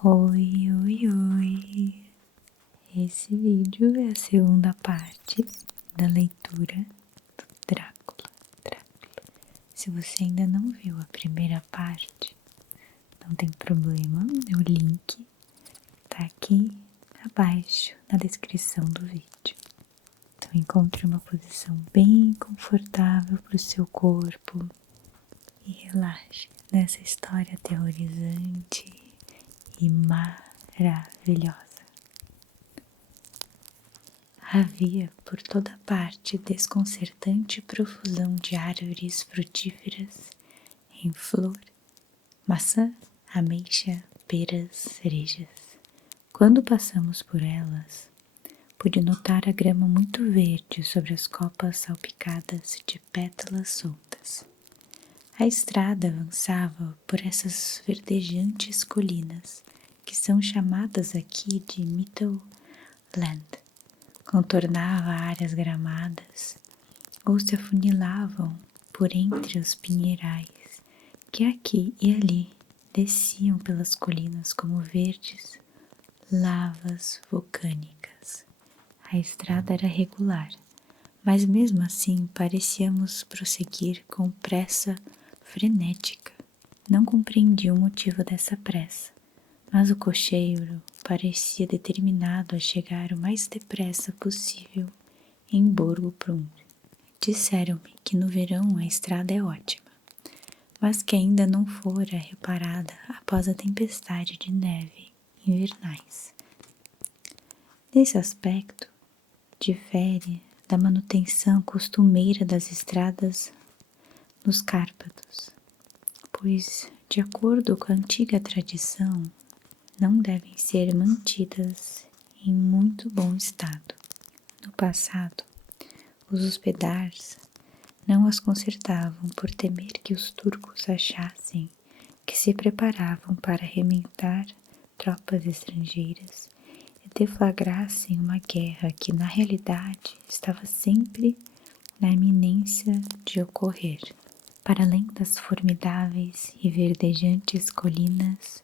Oi, oi, oi! Esse vídeo é a segunda parte da leitura do Drácula. Se você ainda não viu a primeira parte, não tem problema, o link tá aqui abaixo na descrição do vídeo. Então encontre uma posição bem confortável para o seu corpo e relaxe nessa história aterrorizante e maravilhosa. Havia por toda parte desconcertante profusão de árvores frutíferas em flor, maçã, ameixa, peras, cerejas. Quando passamos por elas, pude notar a grama muito verde sobre as copas salpicadas de pétalas soltas. A estrada avançava por essas verdejantes colinas, que são chamadas aqui de Meadowland. Contornava áreas gramadas ou se afunilavam por entre os pinheirais que aqui e ali desciam pelas colinas como verdes lavas vulcânicas. A estrada era regular, mas mesmo assim parecíamos prosseguir com pressa frenética. Não compreendi o motivo dessa pressa, mas o cocheiro parecia determinado a chegar o mais depressa possível em Borgo Prund. Disseram-me que no verão a estrada é ótima, mas que ainda não fora reparada após a tempestade de neve invernais. Nesse aspecto, difere da manutenção costumeira das estradas nos Cárpatos, pois, de acordo com a antiga tradição, não devem ser mantidas em muito bom estado. No passado, os hospedars não as consertavam por temer que os turcos achassem que se preparavam para arrementar tropas estrangeiras e deflagrassem uma guerra que na realidade estava sempre na iminência de ocorrer. Para além das formidáveis e verdejantes colinas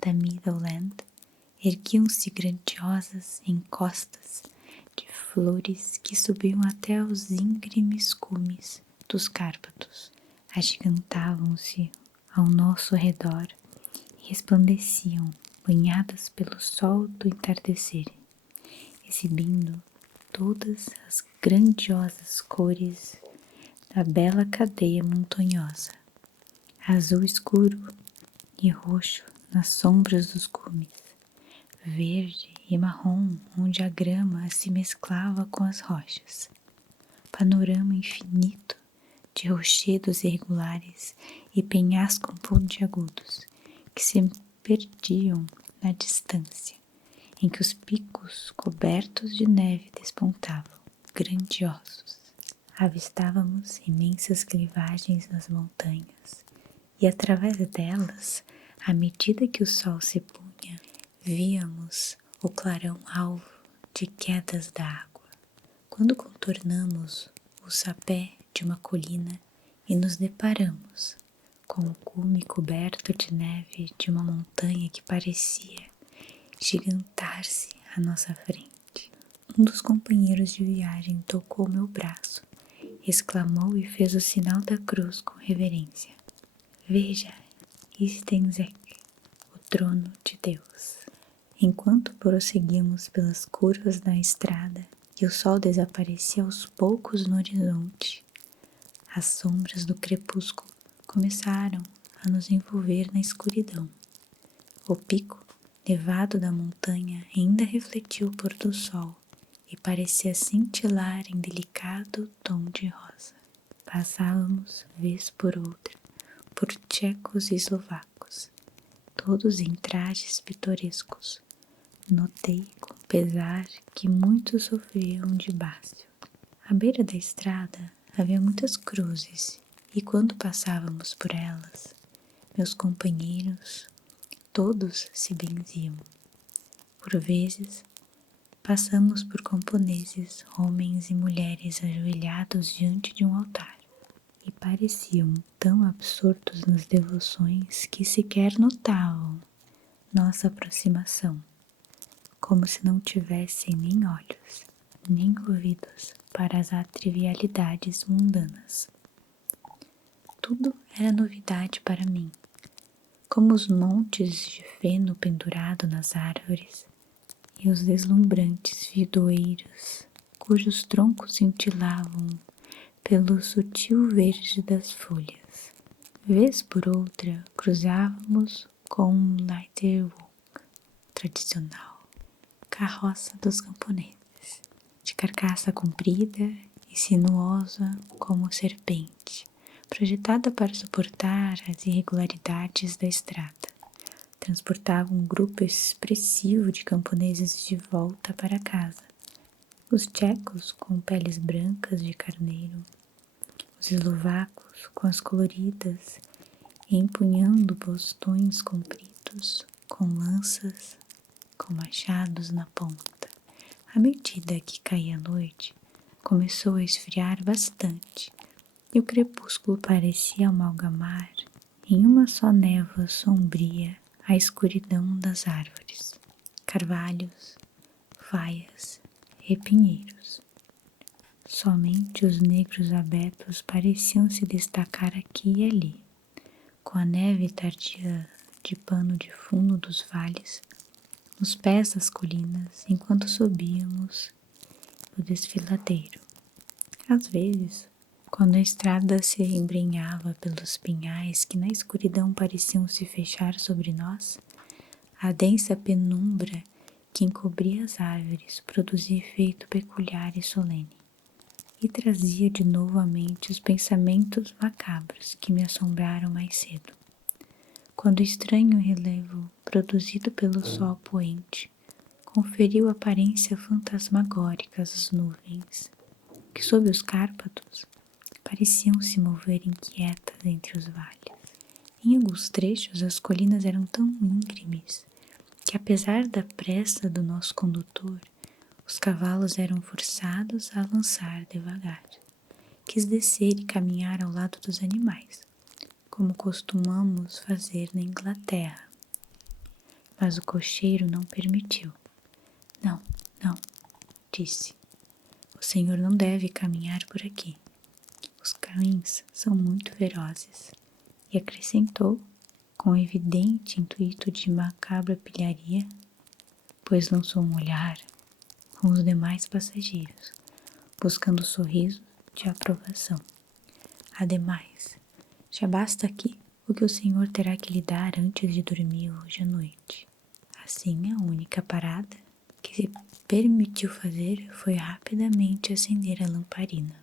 da Meadowland, erguiam-se grandiosas encostas de flores que subiam até os íngremes cumes dos Cárpatos, agigantavam-se ao nosso redor e resplandeciam, banhadas pelo sol do entardecer, exibindo todas as grandiosas cores da bela cadeia montanhosa, azul escuro e roxo nas sombras dos cumes, verde e marrom onde a grama se mesclava com as rochas, panorama infinito de rochedos irregulares e penhascos pontiagudos que se perdiam na distância, em que os picos cobertos de neve despontavam, grandiosos. Avistávamos imensas clivagens nas montanhas e através delas, à medida que o sol se punha, víamos o clarão alvo de quedas d'água. Quando contornamos o sapé de uma colina e nos deparamos com o cume coberto de neve de uma montanha que parecia gigantar-se à nossa frente, um dos companheiros de viagem tocou meu braço, exclamou e fez o sinal da cruz com reverência. Veja, Istenzek, o trono de Deus. Enquanto prosseguimos pelas curvas da estrada e o sol desaparecia aos poucos no horizonte, as sombras do crepúsculo começaram a nos envolver na escuridão. O pico nevado da montanha ainda refletiu o pôr do sol e parecia cintilar em delicado tom de rosa. Passávamos, vez por outra, por tchecos e eslovacos, todos em trajes pitorescos. Notei com pesar que muitos sofriam de bácio. À beira da estrada havia muitas cruzes e quando passávamos por elas, meus companheiros todos se benziam. Por vezes, passamos por camponeses, homens e mulheres ajoelhados diante de um altar e pareciam tão absortos nas devoções que sequer notavam nossa aproximação, como se não tivessem nem olhos, nem ouvidos para as trivialidades mundanas. Tudo era novidade para mim, como os montes de feno pendurado nas árvores e os deslumbrantes vidroeiros, cujos troncos cintilavam pelo sutil verde das folhas. Vez por outra, cruzávamos com um Leiterwolf, tradicional carroça dos camponeses, de carcaça comprida e sinuosa como serpente, projetada para suportar as irregularidades da estrada. Transportava um grupo expressivo de camponeses de volta para casa. Os tchecos com peles brancas de carneiro, os eslovacos com as coloridas e empunhando bastões compridos, com lanças, com machados na ponta. À medida que caía a noite, começou a esfriar bastante e o crepúsculo parecia amalgamar em uma só névoa sombria a escuridão das árvores, carvalhos, vaias e pinheiros. Somente os negros abetos pareciam se destacar aqui e ali, com a neve tardia de pano de fundo dos vales, nos pés das colinas, enquanto subíamos o desfiladeiro. Às vezes, quando a estrada se embrenhava pelos pinhais que na escuridão pareciam se fechar sobre nós, a densa penumbra que encobria as árvores produzia efeito peculiar e solene, e trazia de novo à mente os pensamentos macabros que me assombraram mais cedo, quando o estranho relevo produzido pelo sol poente conferiu aparência fantasmagórica às nuvens, que sob os Cárpatos pareciam se mover inquietas entre os vales. Em alguns trechos as colinas eram tão íngremes que, apesar da pressa do nosso condutor, os cavalos eram forçados a avançar devagar. Quis descer e caminhar ao lado dos animais, como costumamos fazer na Inglaterra, mas o cocheiro não permitiu. Não, não, disse. O senhor não deve caminhar por aqui. Os cães são muito ferozes. E acrescentou, com evidente intuito de macabra pilharia, pois lançou um olhar com os demais passageiros, buscando sorriso de aprovação. Ademais, já basta aqui o que o senhor terá que lhe dar antes de dormir hoje à noite. Assim, a única parada que se permitiu fazer foi rapidamente acender a lamparina.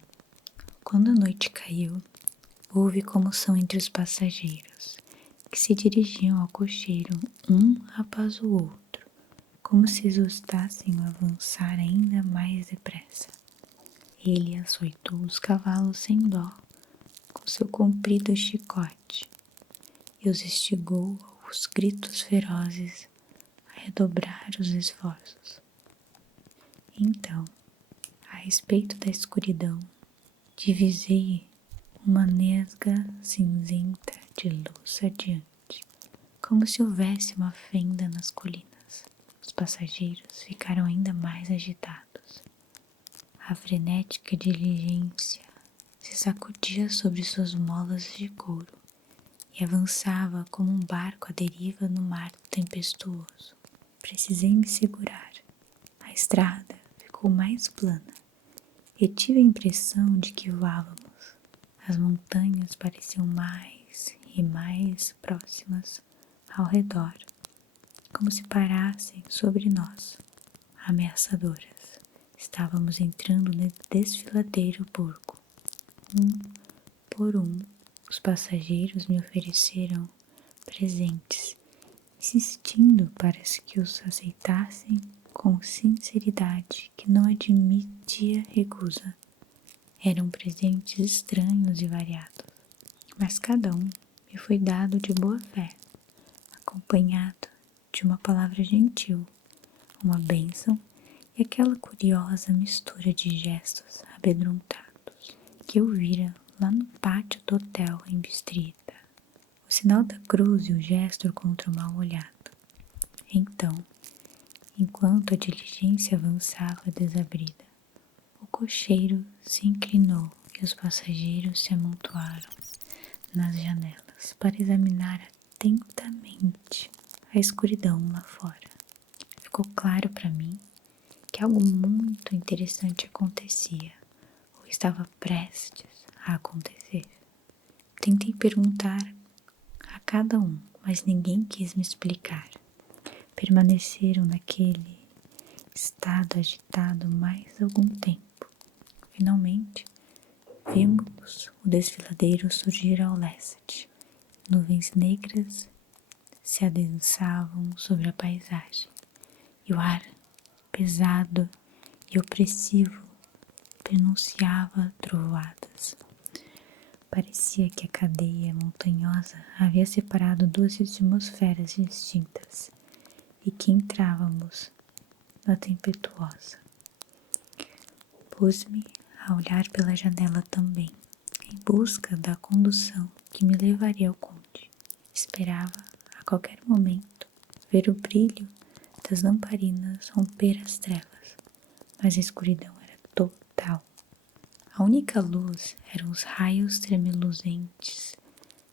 Quando a noite caiu, houve comoção entre os passageiros, que se dirigiam ao cocheiro um após o outro, como se exustassem o avançar ainda mais depressa. Ele açoitou os cavalos sem dó, com seu comprido chicote, e os instigou aos gritos ferozes a redobrar os esforços. Então, a respeito da escuridão, divisei uma nesga cinzenta de luz adiante, como se houvesse uma fenda nas colinas. Os passageiros ficaram ainda mais agitados. A frenética diligência se sacudia sobre suas molas de couro e avançava como um barco à deriva no mar tempestuoso. Precisei me segurar. A estrada ficou mais plana e tive a impressão de que voávamos. As montanhas pareciam mais e mais próximas ao redor, como se parassem sobre nós, ameaçadoras. Estávamos entrando no desfiladeiro porco. Um por um, os passageiros me ofereceram presentes, insistindo para que os aceitassem com sinceridade que não admitia recusa. Eram presentes estranhos e variados, mas cada um me foi dado de boa fé, acompanhado de uma palavra gentil, uma bênção e aquela curiosa mistura de gestos amedrontados que eu vira lá no pátio do hotel em Bistrita. O sinal da cruz e o gesto contra o mal olhado. Então, enquanto a diligência avançava desabrida, o cocheiro se inclinou e os passageiros se amontoaram nas janelas para examinar atentamente a escuridão lá fora. Ficou claro para mim que algo muito interessante acontecia, ou estava prestes a acontecer. Tentei perguntar a cada um, mas ninguém quis me explicar. Permaneceram naquele estado agitado mais algum tempo. Finalmente, vimos o desfiladeiro surgir ao leste. Nuvens negras se adensavam sobre a paisagem e o ar pesado e opressivo pronunciava trovoadas. Parecia que a cadeia montanhosa havia separado duas atmosferas distintas e que entrávamos na tempestuosa. Pus-me a olhar pela janela também, em busca da condução que me levaria ao conde. Esperava, a qualquer momento, ver o brilho das lamparinas romper as trevas, mas a escuridão era total. A única luz eram os raios tremeluzentes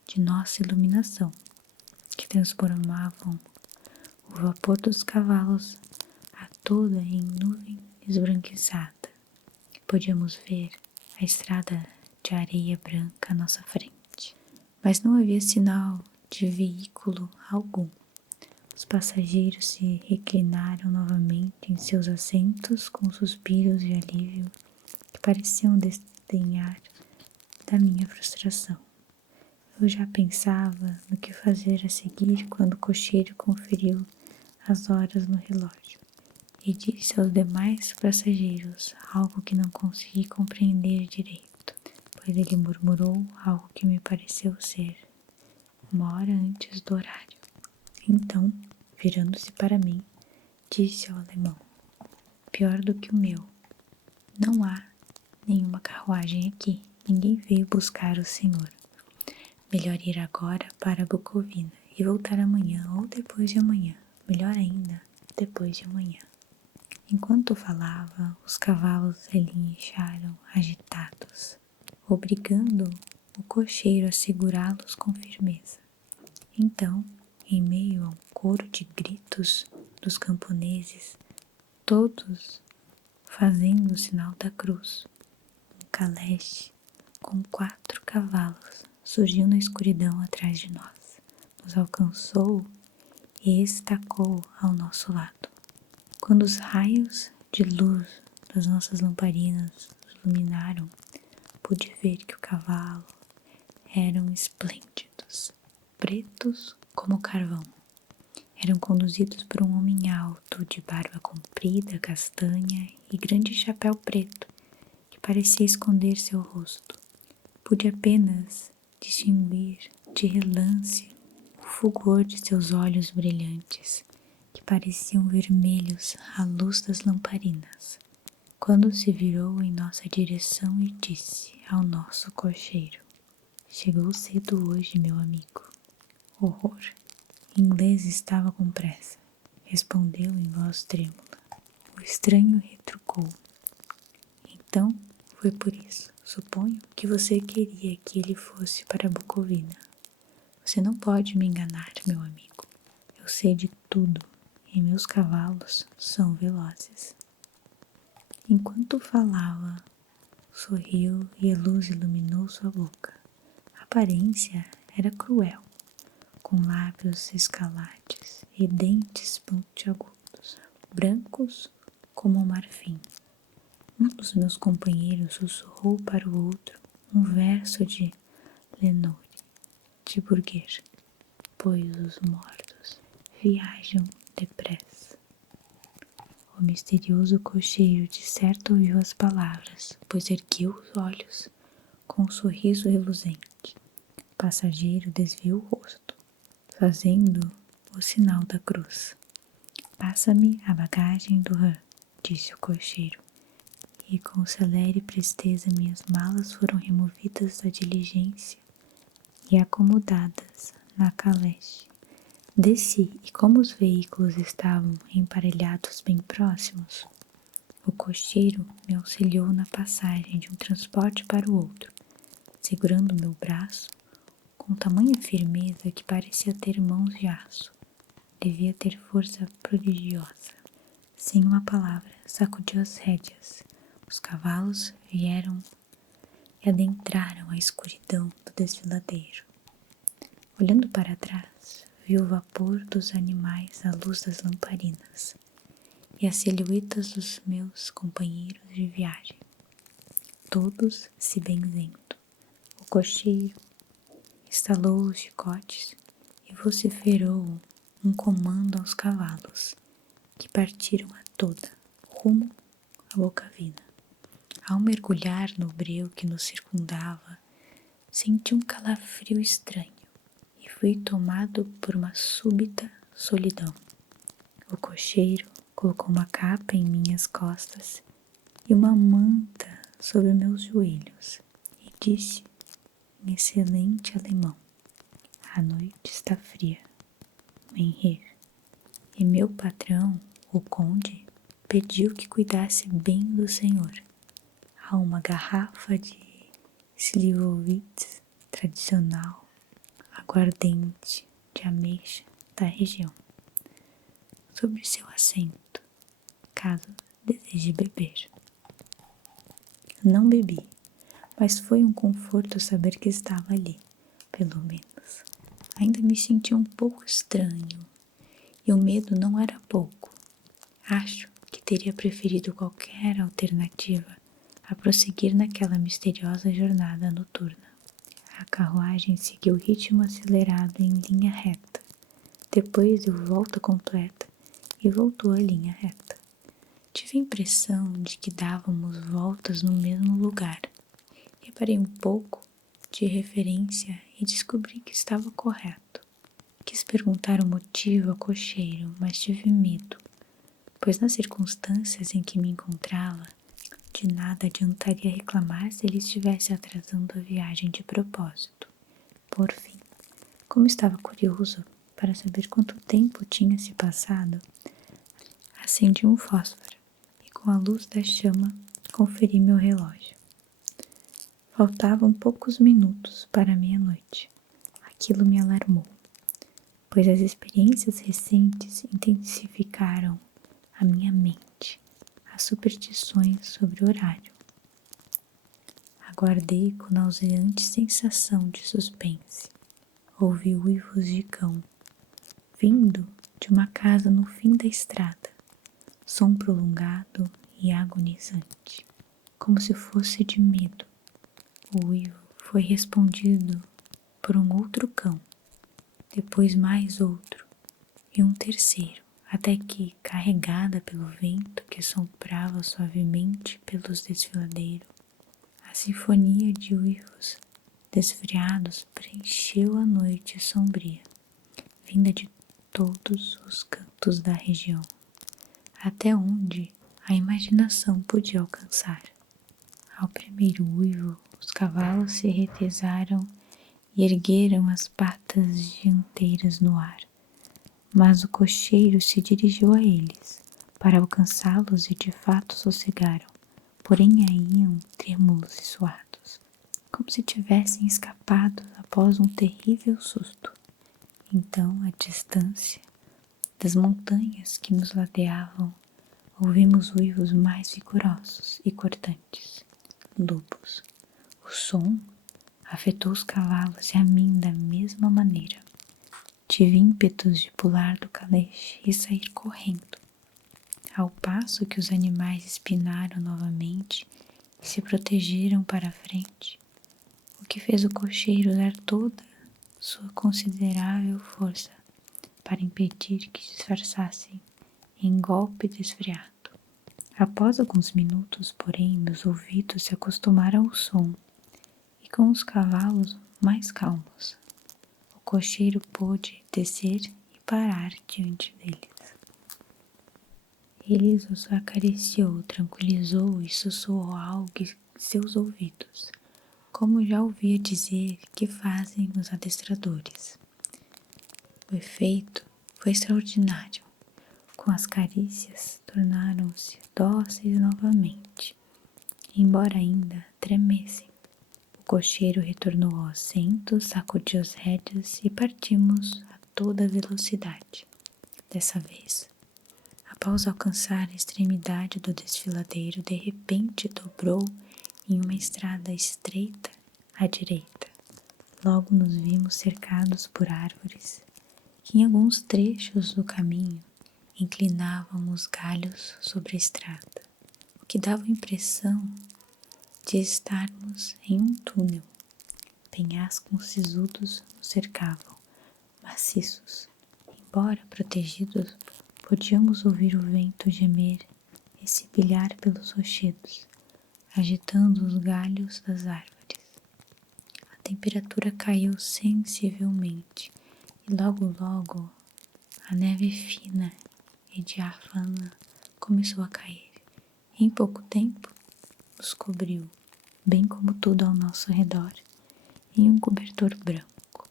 de nossa iluminação, que transformavam o vapor dos cavalos a toda em nuvem esbranquiçada. Podíamos ver a estrada de areia branca à nossa frente, mas não havia sinal de veículo algum. Os passageiros se reclinaram novamente em seus assentos com suspiros de alívio que pareciam desdenhar da minha frustração. Eu já pensava no que fazer a seguir quando o cocheiro conferiu as horas no relógio e disse aos demais passageiros algo que não consegui compreender direito, pois ele murmurou algo que me pareceu ser 1 hora antes do horário. Então, virando-se para mim, disse ao alemão, pior do que o meu, não há nenhuma carruagem aqui, ninguém veio buscar o senhor. Melhor ir agora para Bukovina e voltar amanhã ou depois de amanhã, melhor ainda, depois de amanhã. Enquanto falava, os cavalos relincharam agitados, obrigando o cocheiro a segurá-los com firmeza. Então, em meio a um coro de gritos dos camponeses, todos fazendo o sinal da cruz, um caleche com 4 cavalos surgiu na escuridão atrás de nós, nos alcançou e estacou ao nosso lado. Quando os raios de luz das nossas lamparinas iluminaram, pude ver que o cavalo eram esplêndidos, pretos como carvão. Eram conduzidos por um homem alto, de barba comprida, castanha e grande chapéu preto, que parecia esconder seu rosto. Pude apenas distinguir de relance o fulgor de seus olhos brilhantes, que pareciam vermelhos à luz das lamparinas, quando se virou em nossa direção e disse ao nosso cocheiro, chegou cedo hoje, meu amigo. Horror. O inglês estava com pressa. Respondeu em voz trêmula. O estranho retrucou. Então, foi por isso. Suponho que você queria que ele fosse para Bukovina. Você não pode me enganar, meu amigo. Eu sei de tudo e meus cavalos são velozes. Enquanto falava, sorriu e a luz iluminou sua boca. A aparência era cruel, com lábios escalates e dentes pontiagudos, brancos como o marfim. Um dos meus companheiros sussurrou para o outro um verso de Lenore, de Burger, pois os mortos viajam depressa. O misterioso cocheiro de certo ouviu as palavras, pois ergueu os olhos com um sorriso reluzente. O passageiro desviou o rosto, fazendo o sinal da cruz. Passa-me a bagagem do rã, disse o cocheiro, e com celere presteza minhas malas foram removidas da diligência e acomodadas na caleche, Desci e como os veículos estavam emparelhados bem próximos, o cocheiro me auxiliou na passagem de um transporte para o outro, segurando meu braço com tamanha firmeza que parecia ter mãos de aço. Devia ter força prodigiosa. Sem uma palavra, sacudiu as rédeas. Os cavalos vieram e adentraram a escuridão do desfiladeiro. Olhando para trás, vi o vapor dos animais à luz das lamparinas e as silhuetas dos meus companheiros de viagem, todos se benzendo. O cocheiro estalou os chicotes e vociferou um comando aos cavalos, que partiram a toda, rumo à Bocavina. Ao mergulhar no breu que nos circundava, senti um calafrio estranho e fui tomado por uma súbita solidão. O cocheiro colocou uma capa em minhas costas e uma manta sobre meus joelhos e disse, em excelente alemão: "A noite está fria, Menher." E meu patrão, o conde, pediu que cuidasse bem do senhor. Há uma garrafa de Slivovitz tradicional, aguardente de ameixa da região, sobre seu assento, caso deseje beber. Não bebi, mas foi um conforto saber que estava ali, pelo menos. Ainda me senti um pouco estranho, e o medo não era pouco. Acho que teria preferido qualquer alternativa a prosseguir naquela misteriosa jornada noturna. A carruagem seguiu ritmo acelerado em linha reta. Depois deu volta completa e voltou à linha reta. Tive a impressão de que dávamos voltas no mesmo lugar. Reparei um pouco de referência e descobri que estava correto. Quis perguntar o motivo ao cocheiro, mas tive medo, pois nas circunstâncias em que me encontrava, de nada adiantaria reclamar se ele estivesse atrasando a viagem de propósito. Por fim, como estava curioso para saber quanto tempo tinha se passado, acendi um fósforo e com a luz da chama conferi meu relógio. Faltavam poucos minutos para meia-noite. Aquilo me alarmou, pois as experiências recentes intensificaram a minha mente, as superstições sobre o horário. Aguardei com nauseante sensação de suspense. Ouvi uivos de cão, vindo de uma casa no fim da estrada, som prolongado e agonizante, como se fosse de medo. O uivo foi respondido por um outro cão, depois mais outro e um terceiro, até que, carregada pelo vento que soprava suavemente pelos desfiladeiros, a sinfonia de uivos desfriados preencheu a noite sombria, vinda de todos os cantos da região, até onde a imaginação podia alcançar. Ao primeiro uivo, os cavalos se retesaram e ergueram as patas dianteiras no ar, mas o cocheiro se dirigiu a eles para alcançá-los e de fato sossegaram, porém ainda trêmulos e suados, como se tivessem escapado após um terrível susto. Então, à distância das montanhas que nos ladeavam, ouvimos uivos mais vigorosos e cortantes, lobos. O som afetou os cavalos e a mim da mesma maneira. Tive ímpetos de pular do caleche e sair correndo, ao passo que os animais espinaram novamente e se protegeram para a frente, o que fez o cocheiro usar toda sua considerável força para impedir que disfarçassem em golpe desfreado. Após alguns minutos, porém, meus ouvidos se acostumaram ao som e com os cavalos mais calmos, o cocheiro pôde descer e parar diante deles. Ele os acariciou, tranquilizou e sussurrou algo em seus ouvidos, como já ouvia dizer que fazem os adestradores. O efeito foi extraordinário. Com as carícias, tornaram-se dóceis novamente, embora ainda tremessem. O cocheiro retornou ao assento, sacudiu as rédeas e partimos a toda velocidade. Dessa vez, após alcançar a extremidade do desfiladeiro, de repente dobrou em uma estrada estreita à direita. Logo nos vimos cercados por árvores, que em alguns trechos do caminho inclinavam os galhos sobre a estrada, o que dava a impressão de estarmos em um túnel. Penhascos sisudos nos cercavam, maciços. Embora protegidos, podíamos ouvir o vento gemer e sibilhar pelos rochedos, agitando os galhos das árvores. A temperatura caiu sensivelmente e logo a neve fina e diáfana começou a cair. Em pouco tempo nos cobriu, bem como tudo ao nosso redor, em um cobertor branco.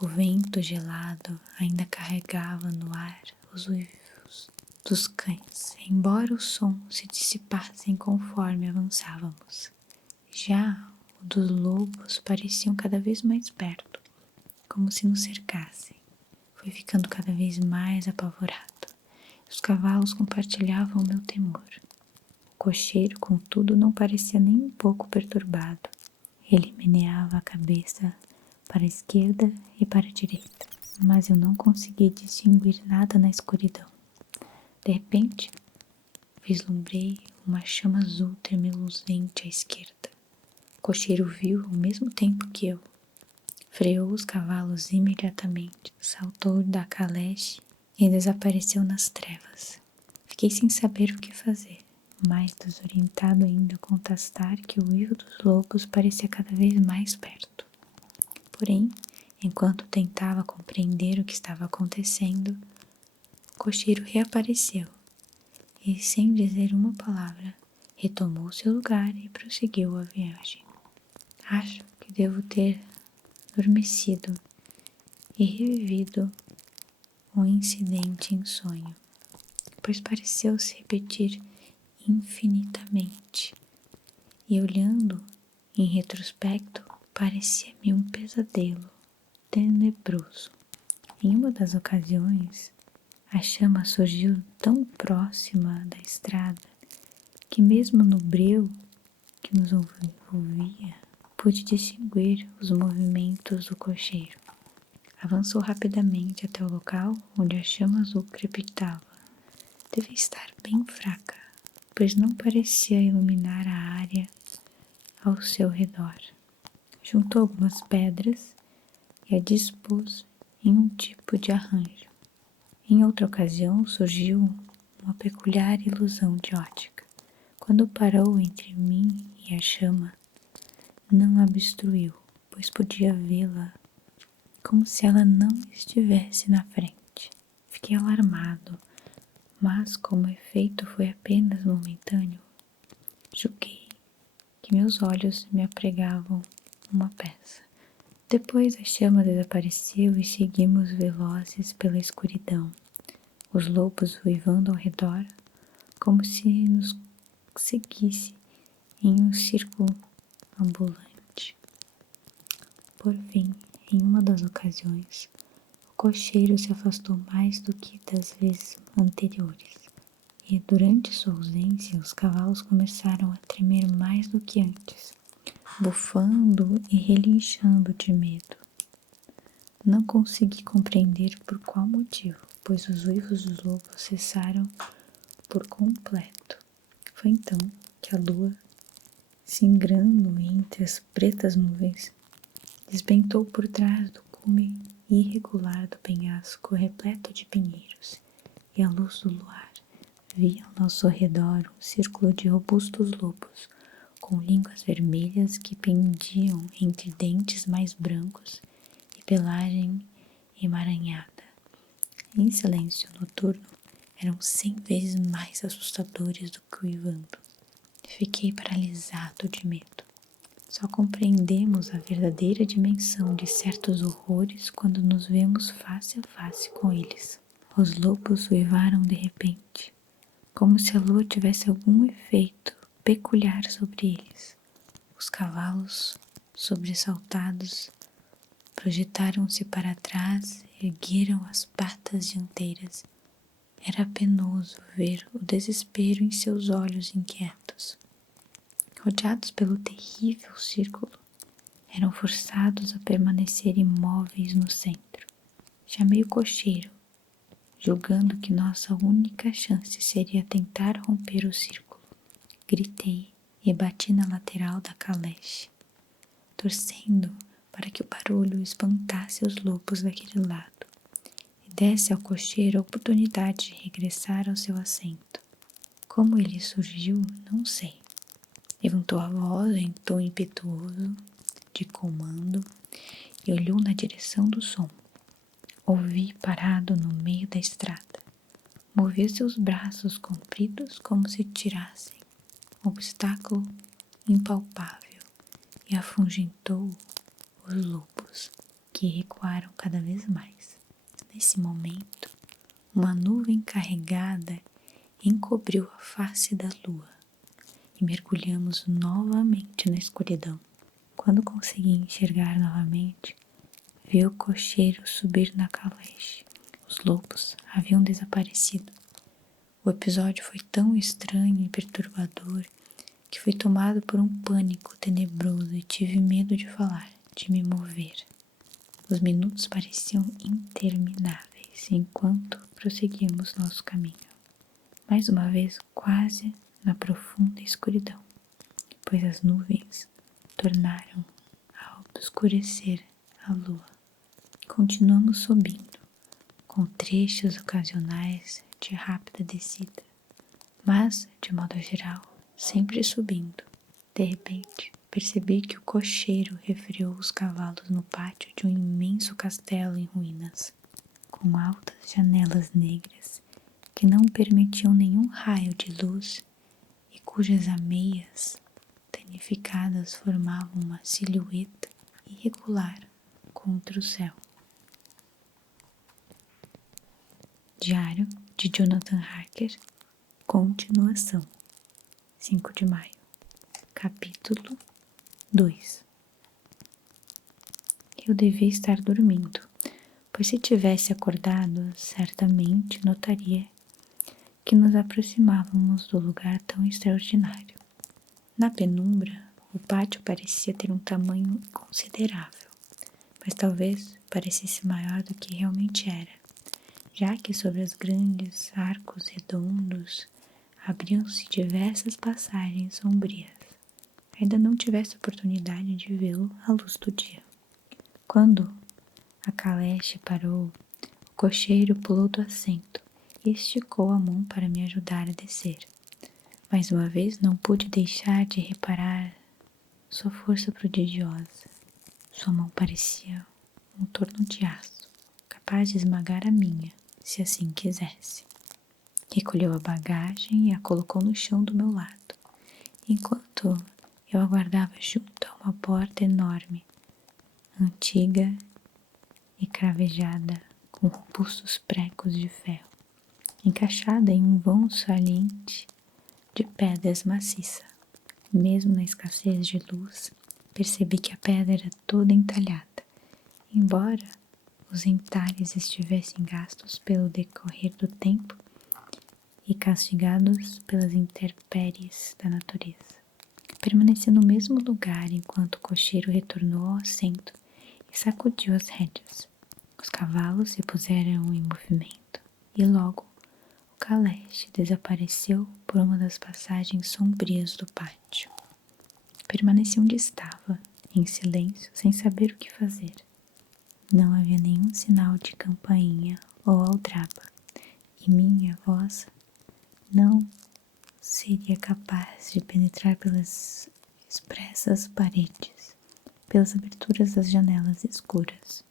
O vento gelado ainda carregava no ar os uivos dos cães, embora o som se dissipasse conforme avançávamos. Já o dos lobos pareciam cada vez mais perto, como se nos cercassem. Fui ficando cada vez mais apavorado. Os cavalos compartilhavam o meu temor. O cocheiro, contudo, não parecia nem um pouco perturbado. Ele meneava a cabeça para a esquerda e para a direita, mas eu não consegui distinguir nada na escuridão. De repente, vislumbrei uma chama azul tremeluzente à esquerda. O cocheiro viu ao mesmo tempo que eu. Freou os cavalos imediatamente, saltou da caleche e desapareceu nas trevas. Fiquei sem saber o que fazer, mais desorientado ainda ao constatar que o uivo dos lobos parecia cada vez mais perto. Porém, enquanto tentava compreender o que estava acontecendo, o cocheiro reapareceu e, sem dizer uma palavra, retomou seu lugar e prosseguiu a viagem. Acho que devo ter adormecido e revivido o incidente em sonho, pois pareceu se repetir infinitamente, e olhando em retrospecto, parecia-me um pesadelo tenebroso. Em uma das ocasiões, a chama surgiu tão próxima da estrada que mesmo no breu que nos envolvia, pude distinguir os movimentos do cocheiro. Avançou rapidamente até o local onde a chama azul crepitava. Devia estar bem fraca, pois não parecia iluminar a área ao seu redor. Juntou algumas pedras e a dispôs em um tipo de arranjo. Em outra ocasião surgiu uma peculiar ilusão de ótica. Quando parou entre mim e a chama, não a obstruiu, pois podia vê-la como se ela não estivesse na frente. Fiquei alarmado, mas como o efeito foi apenas momentâneo, julguei que meus olhos me apregavam uma peça. Depois a chama desapareceu e seguimos velozes pela escuridão, os lobos uivando ao redor, como se nos seguisse em um círculo ambulante. Por fim, em uma das ocasiões, o cocheiro se afastou mais do que das vezes anteriores, e durante sua ausência os cavalos começaram a tremer mais do que antes, bufando e relinchando de medo. Não consegui compreender por qual motivo, pois os uivos dos lobos cessaram por completo. Foi então que a lua, singrando entre as pretas nuvens, desbentou por trás do cume irregular do penhasco repleto de pinheiros, e a luz do luar via ao nosso redor um círculo de robustos lobos, com línguas vermelhas que pendiam entre dentes mais brancos e pelagem emaranhada. Em silêncio noturno, eram 100 vezes mais assustadores do que uivando. Fiquei paralisado de medo. Só compreendemos a verdadeira dimensão de certos horrores quando nos vemos face a face com eles. Os lobos uivaram de repente, como se a lua tivesse algum efeito peculiar sobre eles. Os cavalos, sobressaltados, projetaram-se para trás e ergueram as patas dianteiras. Era penoso ver o desespero em seus olhos inquietos. Rodeados pelo terrível círculo, eram forçados a permanecer imóveis no centro. Chamei o cocheiro, julgando que nossa única chance seria tentar romper o círculo. Gritei e bati na lateral da caleche, torcendo para que o barulho espantasse os lobos daquele lado e desse ao cocheiro a oportunidade de regressar ao seu assento. Como ele surgiu, não sei. Levantou a voz em tom impetuoso de comando e olhou na direção do som. Ouvi parado no meio da estrada. Movia seus braços compridos como se tirassem um obstáculo impalpável e afugentou os lobos, que recuaram cada vez mais. Nesse momento, uma nuvem carregada encobriu a face da lua e mergulhamos novamente na escuridão. Quando consegui enxergar novamente, vi o cocheiro subir na caleche. Os lobos haviam desaparecido. O episódio foi tão estranho e perturbador que fui tomado por um pânico tenebroso e tive medo de falar, de me mover. Os minutos pareciam intermináveis enquanto prosseguíamos nosso caminho. Mais uma vez, quase na profunda escuridão, pois as nuvens tornaram a obscurecer a lua. Continuamos subindo, com trechos ocasionais de rápida descida, mas, de modo geral, sempre subindo. De repente, percebi que o cocheiro refreou os cavalos no pátio de um imenso castelo em ruínas, com altas janelas negras que não permitiam nenhum raio de luz e cujas ameias danificadas formavam uma silhueta irregular contra o céu. Diário de Jonathan Harker, continuação, 5 de maio, capítulo 2. Eu devia estar dormindo, pois se tivesse acordado, certamente notaria que nos aproximávamos do lugar tão extraordinário. Na penumbra, o pátio parecia ter um tamanho considerável, mas talvez parecesse maior do que realmente era, já que sobre os grandes arcos redondos abriam-se diversas passagens sombrias. Ainda não tivesse oportunidade de vê-lo à luz do dia. Quando a caleche parou, o cocheiro pulou do assento e esticou a mão para me ajudar a descer. Mais uma vez não pude deixar de reparar sua força prodigiosa. Sua mão parecia um torno de aço, capaz de esmagar a minha, se assim quisesse. Recolheu a bagagem e a colocou no chão do meu lado, enquanto eu aguardava junto a uma porta enorme, antiga e cravejada com robustos pregos de ferro, encaixada em um vão saliente de pedras maciça. Mesmo na escassez de luz, percebi que a pedra era toda entalhada, embora os entalhes estivessem gastos pelo decorrer do tempo e castigados pelas intempéries da natureza. Permaneci no mesmo lugar enquanto o cocheiro retornou ao assento e sacudiu as rédeas. Os cavalos se puseram em movimento e logo o caleche desapareceu por uma das passagens sombrias do pátio. Permaneci onde estava, em silêncio, sem saber o que fazer. Não havia nenhum sinal de campainha ou aldraba, e minha voz não seria capaz de penetrar pelas espessas paredes, pelas aberturas das janelas escuras.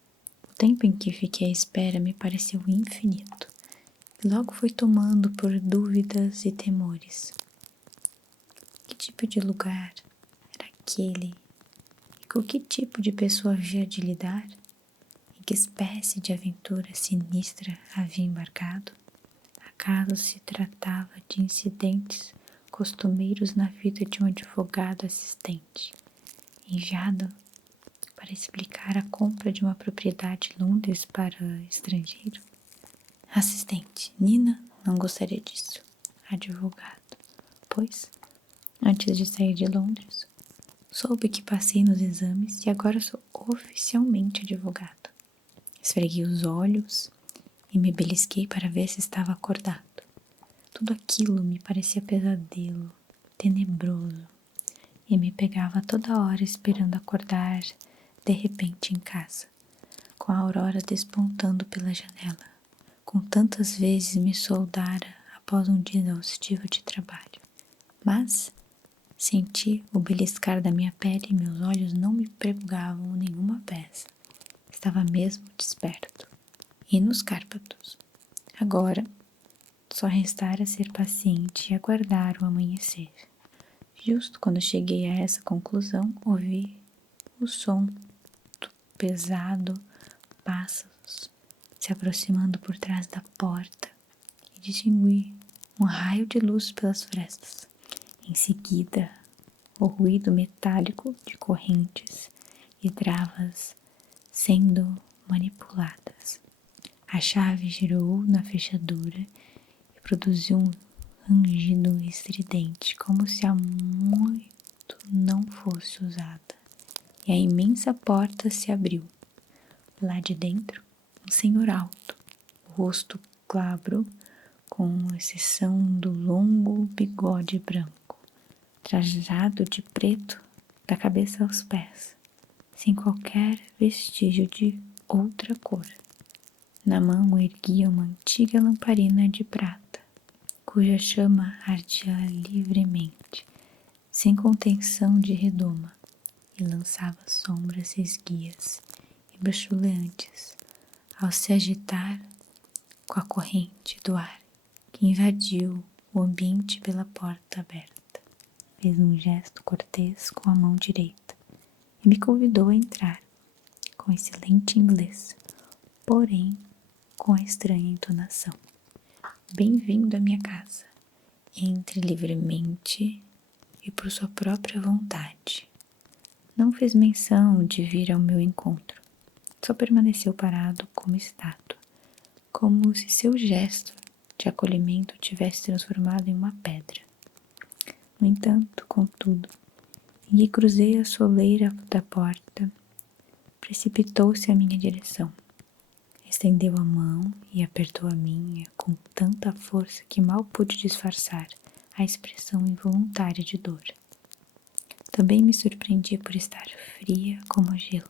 O tempo em que fiquei à espera me pareceu infinito, e logo fui tomando por dúvidas e temores. Que tipo de lugar era aquele Com que tipo de pessoa havia de lidar? Em que espécie de aventura sinistra havia embarcado? Acaso se tratava de incidentes costumeiros na vida de um advogado assistente, enviado para explicar a compra de uma propriedade em Londres para estrangeiro? Assistente, Nina não gostaria disso. Advogado, pois, antes de sair de Londres, soube que passei nos exames e agora sou oficialmente advogado. Esfreguei os olhos e me belisquei para ver se estava acordado. Tudo aquilo me parecia pesadelo, tenebroso, e me pegava toda hora esperando acordar de repente em casa, com a aurora despontando pela janela, com tantas vezes me soldara após um dia exaustivo de trabalho. Mas senti o beliscar da minha pele e meus olhos não me pregavam nenhuma peça. Estava mesmo desperto. E nos Cárpatos. Agora, só restara ser paciente e aguardar o amanhecer. Justo quando cheguei a essa conclusão, ouvi o som do pesado passos se aproximando por trás da porta e distingui um raio de luz pelas frestas. Em seguida, o ruído metálico de correntes e travas sendo manipuladas. A chave girou na fechadura e produziu um rangido estridente, como se há muito não fosse usada. E a imensa porta se abriu. Lá de dentro, um senhor alto, o rosto glabro, com exceção do longo bigode branco, trajado de preto da cabeça aos pés, sem qualquer vestígio de outra cor. Na mão erguia uma antiga lamparina de prata, cuja chama ardia livremente, sem contenção de redoma, e lançava sombras esguias e bruxuleantes ao se agitar com a corrente do ar que invadiu o ambiente pela porta aberta. Fez um gesto cortês com a mão direita e me convidou a entrar, com excelente inglês, porém com a estranha entonação. Bem-vindo à minha casa. Entre livremente e por sua própria vontade. Não fez menção de vir ao meu encontro. Só permaneceu parado como estátua, como se seu gesto de acolhimento tivesse transformado em uma pedra. No entanto, contudo, em que cruzei a soleira da porta, precipitou-se à minha direção. Estendeu a mão e apertou a minha com tanta força que mal pude disfarçar a expressão involuntária de dor. Também me surpreendi por estar fria como gelo,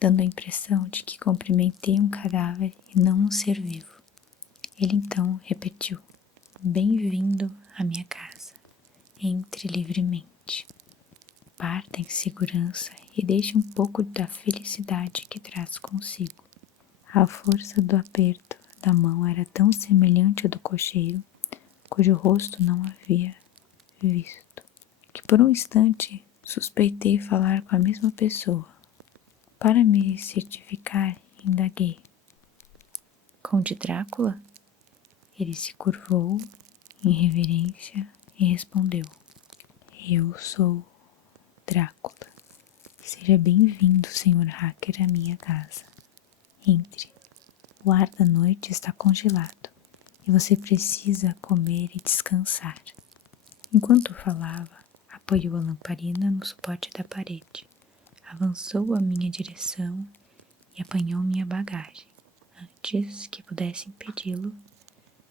dando a impressão de que cumprimentei um cadáver e não um ser vivo. Ele então repetiu: bem-vindo à minha casa. Entre livremente. Parta em segurança e deixe um pouco da felicidade que traz consigo. A força do aperto da mão era tão semelhante ao do cocheiro, cujo rosto não havia visto, que por um instante suspeitei falar com a mesma pessoa. Para me certificar, indaguei: Conde Drácula? Ele se curvou em reverência e respondeu: Eu sou Drácula. Seja bem-vindo, Sr. Hacker, à minha casa. Entre. O ar da noite está congelado e você precisa comer e descansar. Enquanto falava, apoiou a lamparina no suporte da parede, avançou à minha direção e apanhou minha bagagem. Antes que pudesse impedi-lo,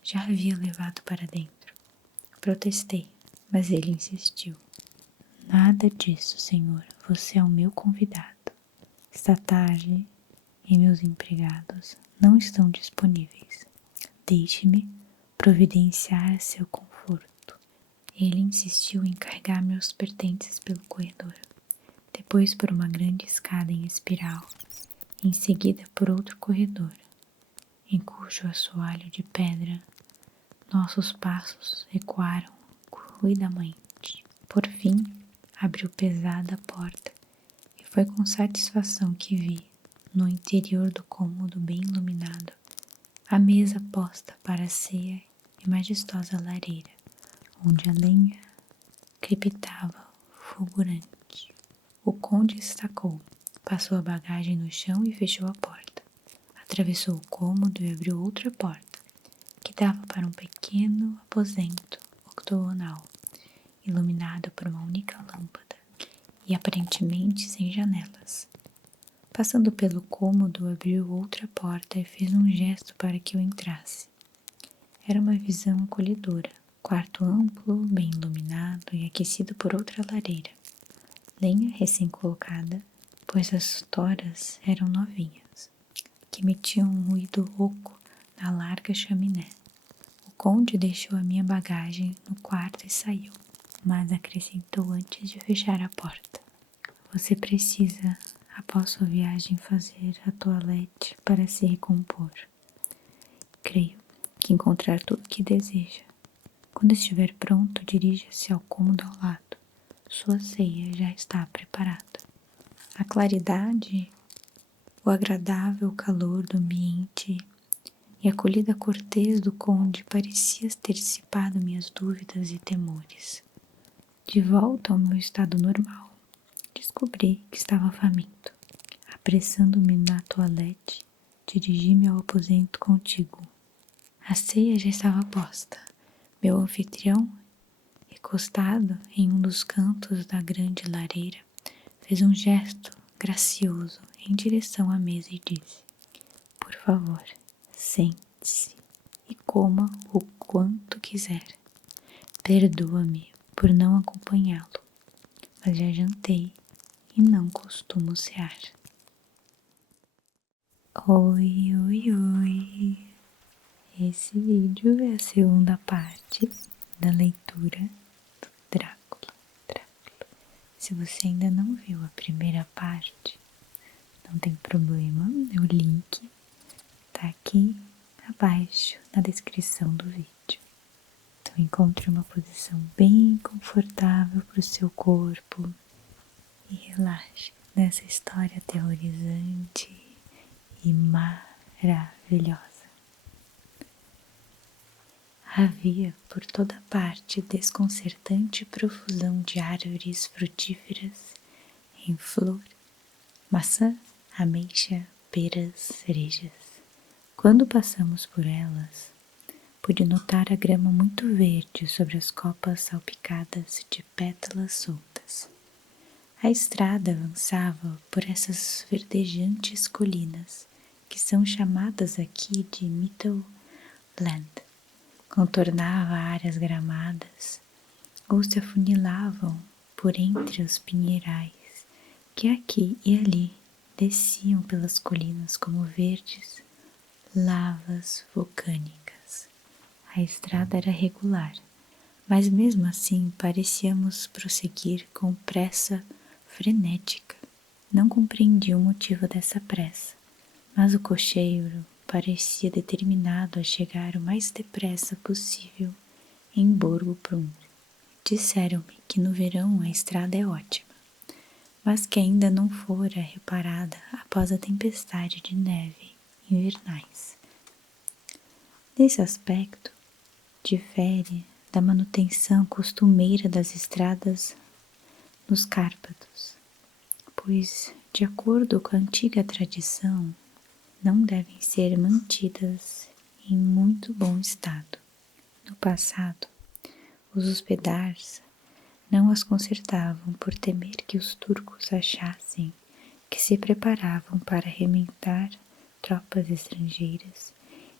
já havia levado para dentro. Protestei, mas ele insistiu. Nada disso, senhor. Você é o meu convidado. Está tarde e meus empregados não estão disponíveis. Deixe-me providenciar seu conforto. Ele insistiu em carregar meus pertences pelo corredor, depois por uma grande escada em espiral, e em seguida por outro corredor, em cujo assoalho de pedra nossos passos ecoaram ruidamente. Por fim, abriu pesada a porta e Foi com satisfação que vi, no interior do cômodo bem iluminado, a mesa posta para a ceia e majestosa lareira, onde a lenha crepitava fulgurante. O conde estacou, passou a bagagem no chão e fechou a porta. Atravessou o cômodo e abriu outra porta, que dava para um pequeno aposento octogonal, iluminado por uma única lâmpada e aparentemente sem janelas. Passando pelo cômodo, abriu outra porta e fez um gesto para que eu entrasse. Era uma visão acolhedora, quarto amplo, bem iluminado e aquecido por outra lareira. Lenha recém-colocada, pois as toras eram novinhas, que emitiam um ruído rouco na larga chaminé. O conde deixou a minha bagagem no quarto e saiu, mas acrescentou antes de fechar a porta: "Você precisa, após sua viagem, fazer a toilette para se recompor. Creio que encontrar tudo o que deseja. Quando estiver pronto, dirija-se ao cômodo ao lado. Sua ceia já está preparada." A claridade, o agradável calor do ambiente e a acolhida cortês do conde parecia ter dissipado minhas dúvidas e temores. De volta ao meu estado normal, descobri que estava faminto. Apressando-me na toilette, dirigi-me ao aposento contíguo. A ceia já estava posta. Meu anfitrião, recostado em um dos cantos da grande lareira, fez um gesto gracioso em direção à mesa e disse: "Por favor, sente-se e coma o quanto quiser. Perdoa-me por não acompanhá-lo, mas já jantei e não costumo cear." Oi, oi, oi! Esse vídeo é a segunda parte da leitura do Drácula. Se você ainda não viu a primeira parte, não tem problema, o link tá aqui abaixo na descrição do vídeo. Então encontre uma posição bem confortável para o seu corpo e relaxe nessa história aterrorizante e maravilhosa. Havia por toda parte desconcertante profusão de árvores frutíferas em flor, maçã, ameixa, peras, cerejas. Quando passamos por elas, pude notar a grama muito verde sobre as copas salpicadas de pétalas soltas. A estrada avançava por essas verdejantes colinas, que são chamadas aqui de Meadowland. Contornava áreas gramadas, ou se afunilavam por entre os pinheirais, que aqui e ali desciam pelas colinas como verdes lavas vulcânicas. A estrada era regular, mas mesmo assim parecíamos prosseguir com pressa frenética. Não compreendi o motivo dessa pressa, mas o cocheiro parecia determinado a chegar o mais depressa possível em Borgo-Prund. Disseram-me que no verão a estrada é ótima, mas que ainda não fora reparada após a tempestade de neve invernais. Nesse aspecto, difere da manutenção costumeira das estradas nos Cárpatos, pois, de acordo com a antiga tradição, não devem ser mantidas em muito bom estado. No passado, os hospedars não as consertavam por temer que os turcos achassem que se preparavam para arrementar tropas estrangeiras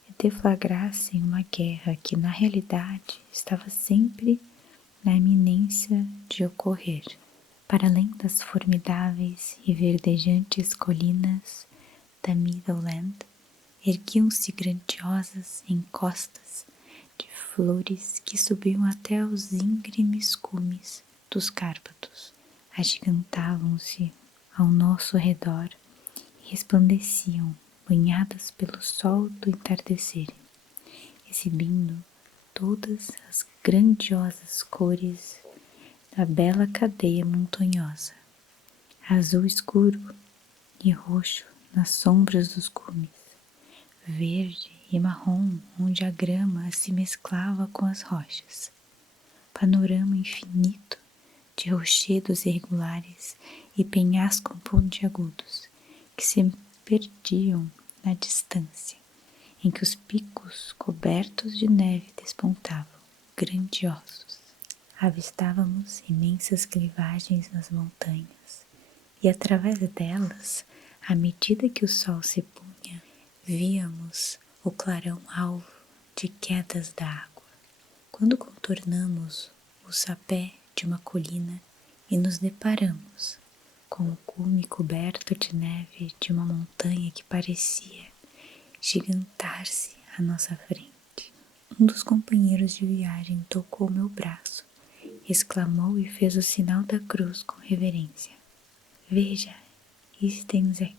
e deflagrassem uma guerra que na realidade estava sempre na iminência de ocorrer. Para além das formidáveis e verdejantes colinas da Meadowland, erguiam-se grandiosas encostas de flores que subiam até os íngremes cumes dos Cárpatos, agigantavam-se ao nosso redor e resplandeciam, banhadas pelo sol do entardecer, exibindo todas as grandiosas cores da bela cadeia montanhosa. azul escuro e roxo nas sombras dos cumes, verde e marrom onde a grama se mesclava com as rochas, panorama infinito de rochedos irregulares e penhascos pontiagudos que se perdiam na distância, em que os picos cobertos de neve despontavam, grandiosos. Avistávamos imensas clivagens nas montanhas, e através delas, à medida que o sol se punha, víamos o clarão alvo de quedas d'água. Quando contornamos o sapé de uma colina e nos deparamos com o cume coberto de neve de uma montanha que parecia gigantar-se à nossa frente. Um dos companheiros de viagem tocou meu braço, exclamou e fez o sinal da cruz com reverência. Veja, Istenzek,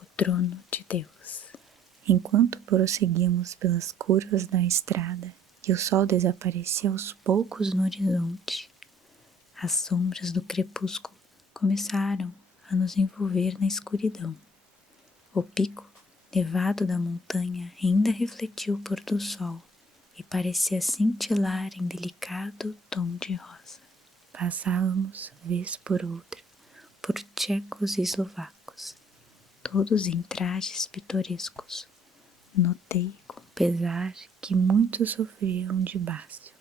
o trono de Deus. Enquanto prosseguíamos pelas curvas da estrada e o sol desaparecia aos poucos no horizonte, as sombras do crepúsculo começaram a nos envolver na escuridão. O pico nevado da montanha ainda refletiu o pôr do sol e parecia cintilar em delicado tom de rosa. Passávamos, vez por outra, por tchecos e eslovacos, todos em trajes pitorescos. Notei com pesar que muitos sofriam de bácio.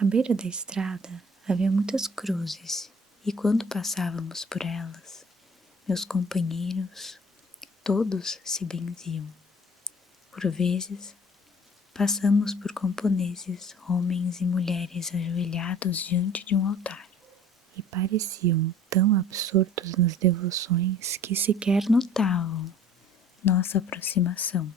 À beira da estrada havia muitas cruzes e quando passávamos por elas, meus companheiros todos se benziam. Por vezes, passamos por camponeses, homens e mulheres ajoelhados diante de um altar, e pareciam tão absortos nas devoções que sequer notavam nossa aproximação,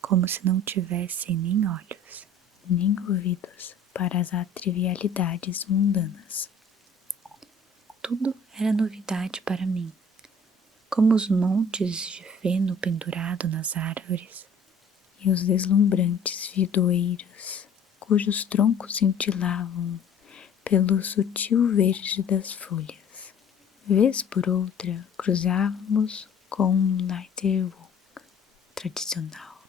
como se não tivessem nem olhos, nem ouvidos para as trivialidades mundanas. Tudo era novidade para mim, como os montes de feno pendurado nas árvores, e os deslumbrantes vidoeiros, cujos troncos cintilavam pelo sutil verde das folhas. Vez por outra, cruzávamos com um Leiterwolk tradicional,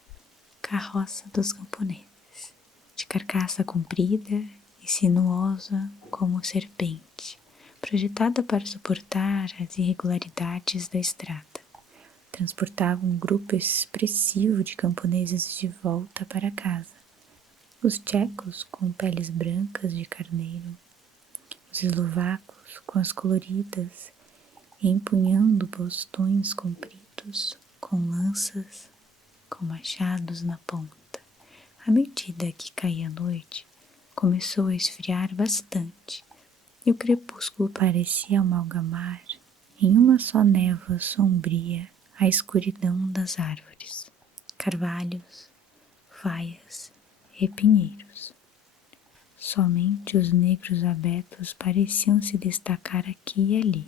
carroça dos camponeses, de carcaça comprida e sinuosa como serpente, projetada para suportar as irregularidades da estrada. Transportava um grupo expressivo de camponeses de volta para casa. Os tchecos com peles brancas de carneiro, os eslovacos com as coloridas, empunhando bastões compridos, com lanças, com machados na ponta. À medida que caía a noite, começou a esfriar bastante, e o crepúsculo parecia amalgamar em uma só névoa sombria a escuridão das árvores, carvalhos, vaias e pinheiros. Somente os negros abetos pareciam se destacar aqui e ali,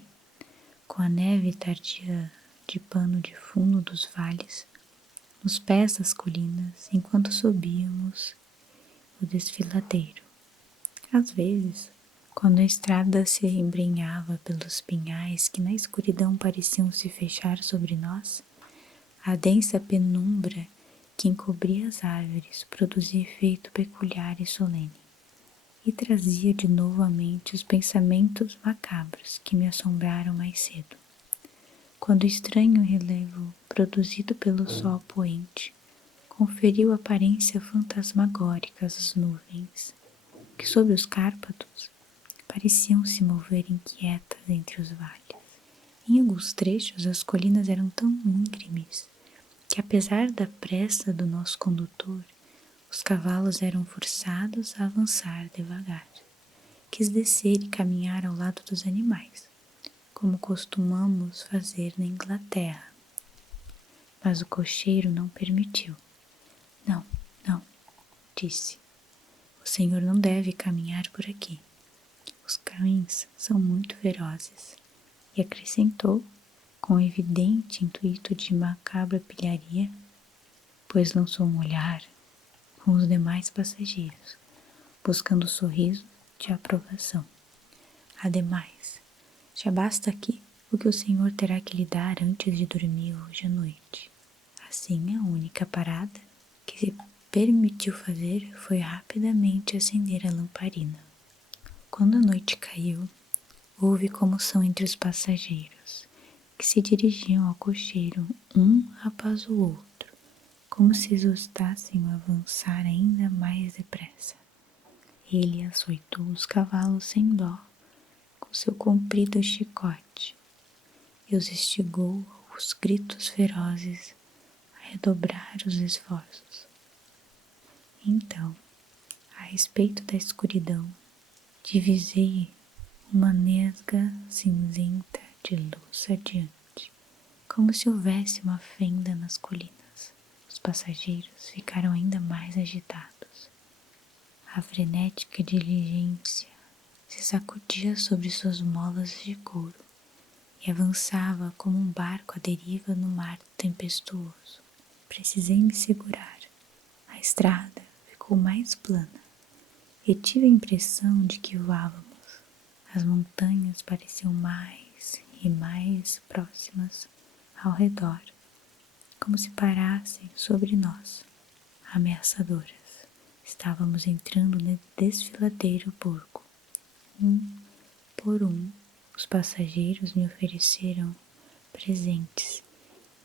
com a neve tardia de pano de fundo dos vales, nos pés das colinas, enquanto subíamos o desfiladeiro. Às vezes, quando a estrada se embrenhava pelos pinhais que na escuridão pareciam se fechar sobre nós, a densa penumbra que encobria as árvores produzia efeito peculiar e solene, e trazia de novo à mente os pensamentos macabros que me assombraram mais cedo, quando o estranho relevo produzido pelo sol poente conferiu aparência fantasmagórica às nuvens, que sob os Cárpatos pareciam se mover inquietas entre os vales. Em alguns trechos as colinas eram tão íngremes que, apesar da pressa do nosso condutor, os cavalos eram forçados a avançar devagar. Quis descer e caminhar ao lado dos animais, como costumamos fazer na Inglaterra, mas o cocheiro não permitiu. Não, não, disse. O senhor não deve caminhar por aqui. Os cães são muito ferozes. E acrescentou, com evidente intuito de macabra pilharia, pois lançou um olhar com os demais passageiros, buscando o sorriso de aprovação. Ademais, já basta aqui o que o Senhor terá que lhe dar antes de dormir hoje à noite. Assim, a única parada que se permitiu fazer foi rapidamente acender a lamparina. Quando a noite caiu, houve comoção entre os passageiros, que se dirigiam ao cocheiro um após o outro, como se exortassem a avançar ainda mais depressa. Ele açoitou os cavalos sem dó, com seu comprido chicote, e os instigou aos gritos ferozes a redobrar os esforços. Então, a respeito da escuridão, divisei uma nesga cinzenta de luz adiante, como se houvesse uma fenda nas colinas. Os passageiros ficaram ainda mais agitados. A frenética diligência se sacudia sobre suas molas de couro e avançava como um barco à deriva no mar tempestuoso. Precisei me segurar. A estrada ficou mais plana e tive a impressão de que voávamos. As montanhas pareciam mais e mais próximas ao redor, como se parassem sobre nós, ameaçadoras. Estávamos entrando no desfiladeiro porco. Um por um, os passageiros me ofereceram presentes,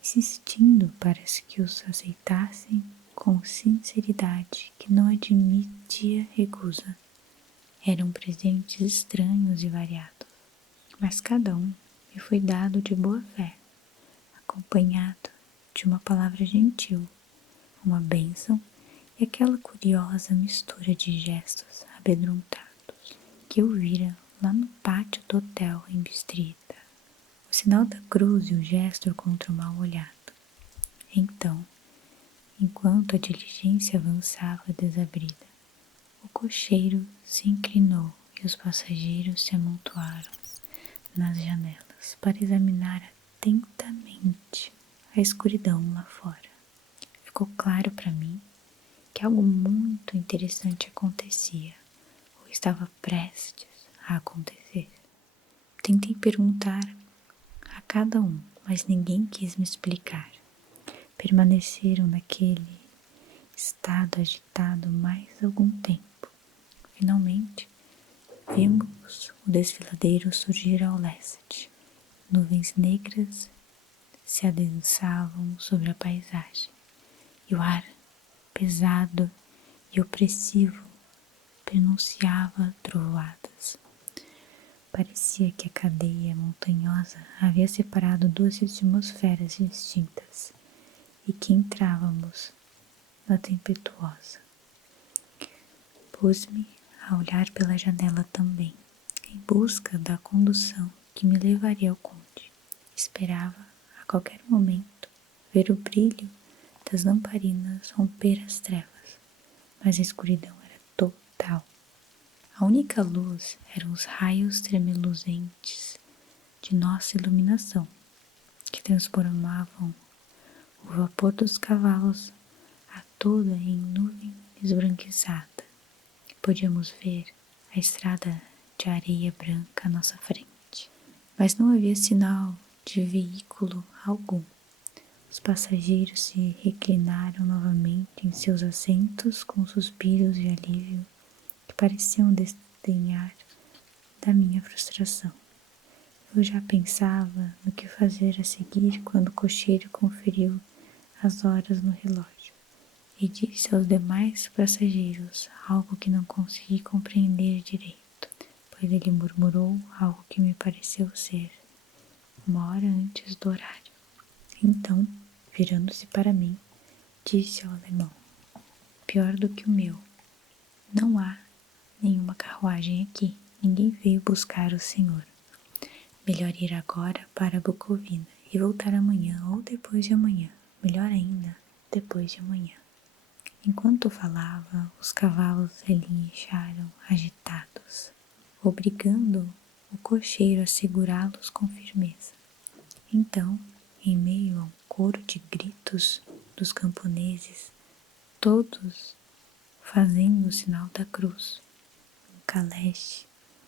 insistindo para que os aceitassem com sinceridade que não admitia recusa. Eram presentes estranhos e variados, mas cada um me foi dado de boa fé, acompanhado de uma palavra gentil, uma bênção e aquela curiosa mistura de gestos amedrontados que eu vira lá no pátio do hotel em Bistrita. O sinal da cruz e o gesto contra o mal olhado. Então, enquanto a diligência avançava desabrida, o cocheiro se inclinou e os passageiros se amontoaram nas janelas para examinar atentamente a escuridão lá fora. Ficou claro para mim que algo muito interessante acontecia, ou estava prestes a acontecer. Tentei perguntar a cada um, mas ninguém quis me explicar. Permaneceram naquele estado agitado mais algum tempo. Finalmente, vimos o desfiladeiro surgir ao leste. Nuvens negras se adensavam sobre a paisagem e o ar, pesado e opressivo, pronunciava trovoadas. Parecia que a cadeia montanhosa havia separado duas atmosferas distintas e que entrávamos na tempestuosa. Pus-me a olhar pela janela também, em busca da condução que me levaria ao conde. Esperava, a qualquer momento, ver o brilho das lamparinas romper as trevas, mas a escuridão era total. A única luz eram os raios tremeluzentes de nossa iluminação, que transformavam o vapor dos cavalos a toda em nuvem esbranquiçada. Podíamos ver a estrada de areia branca à nossa frente, mas não havia sinal de veículo algum. Os passageiros se reclinaram novamente em seus assentos com suspiros de alívio que pareciam desdenhar da minha frustração. Eu já pensava no que fazer a seguir quando o cocheiro conferiu as horas no relógio e disse aos demais passageiros algo que não consegui compreender direito, pois ele murmurou algo que me pareceu ser uma hora antes do horário. Então, virando-se para mim, disse ao alemão, pior do que o meu, não há nenhuma carruagem aqui, ninguém veio buscar o senhor. Melhor ir agora para Bucovina e voltar amanhã ou depois de amanhã, melhor ainda, depois de amanhã. Enquanto falava, os cavalos relincharam agitados, obrigando o cocheiro a segurá-los com firmeza. Então, em meio a um coro de gritos dos camponeses, todos fazendo o sinal da cruz, um caleche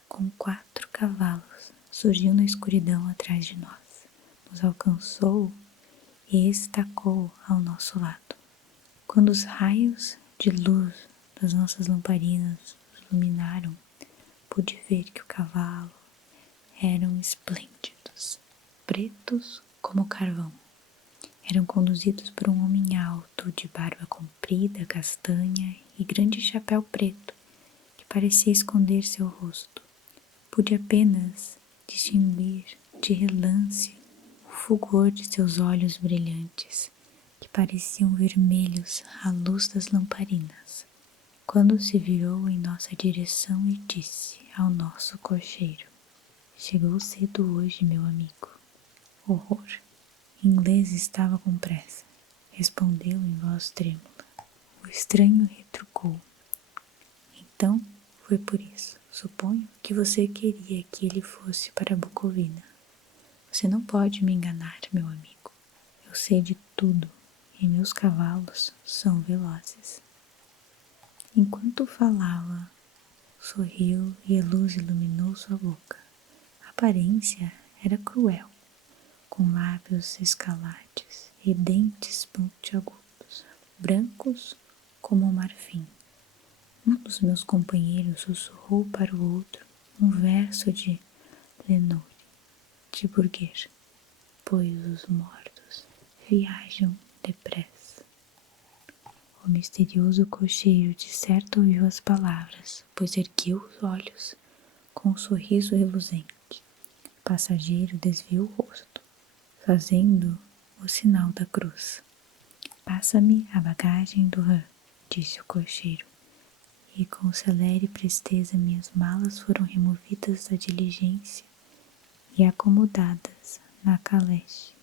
com 4 cavalos surgiu na escuridão atrás de nós, nos alcançou e estacou ao nosso lado. Quando os raios de luz das nossas lamparinas nos iluminaram, pude ver que o cavalo eram esplêndidos, pretos como carvão. Eram conduzidos por um homem alto, de barba comprida, castanha e grande chapéu preto, que parecia esconder seu rosto. Pude apenas distinguir de relance o fulgor de seus olhos brilhantes, que pareciam vermelhos à luz das lamparinas, quando se virou em nossa direção e disse ao nosso cocheiro: "Chegou cedo hoje, meu amigo." Horror! Em inglês estava com pressa. Respondeu em voz trêmula. O estranho retrucou: "Então, foi por isso. Suponho que você queria que ele fosse para Bucovina. Você não pode me enganar, meu amigo. Eu sei de tudo e meus cavalos são velozes." Enquanto falava, sorriu e a luz iluminou sua boca. A aparência era cruel, com lábios escalates e dentes pontiagudos, brancos como o marfim. Um dos meus companheiros sussurrou para o outro um verso de Lenore, de Burguer, pois os mortos viajam depressa. O misterioso cocheiro de certo ouviu as palavras, pois ergueu os olhos com um sorriso reluzente. O passageiro desviou o rosto, fazendo o sinal da cruz. "Passa-me a bagagem do rã", disse o cocheiro, e com celere presteza minhas malas foram removidas da diligência e acomodadas na caleche.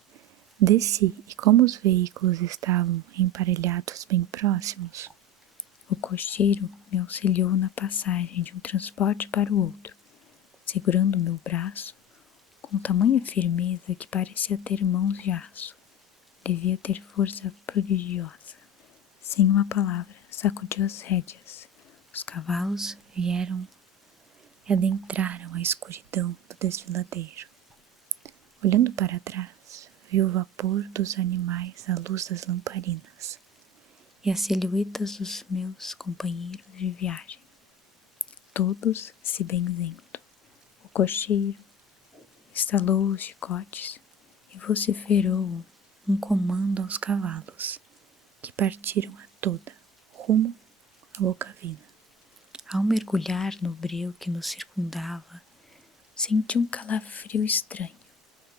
Desci e como os veículos estavam emparelhados bem próximos, o cocheiro me auxiliou na passagem de um transporte para o outro, segurando meu braço com tamanha firmeza que parecia ter mãos de aço. Devia ter força prodigiosa. Sem uma palavra, sacudiu as rédeas. Os cavalos vieram e adentraram a escuridão do desfiladeiro. Olhando para trás, vi o vapor dos animais à luz das lamparinas e as silhuetas dos meus companheiros de viagem, todos se benzendo. O cocheiro estalou os chicotes e vociferou um comando aos cavalos, que partiram a toda, rumo à Bucovina. Ao mergulhar no breu que nos circundava, senti um calafrio estranho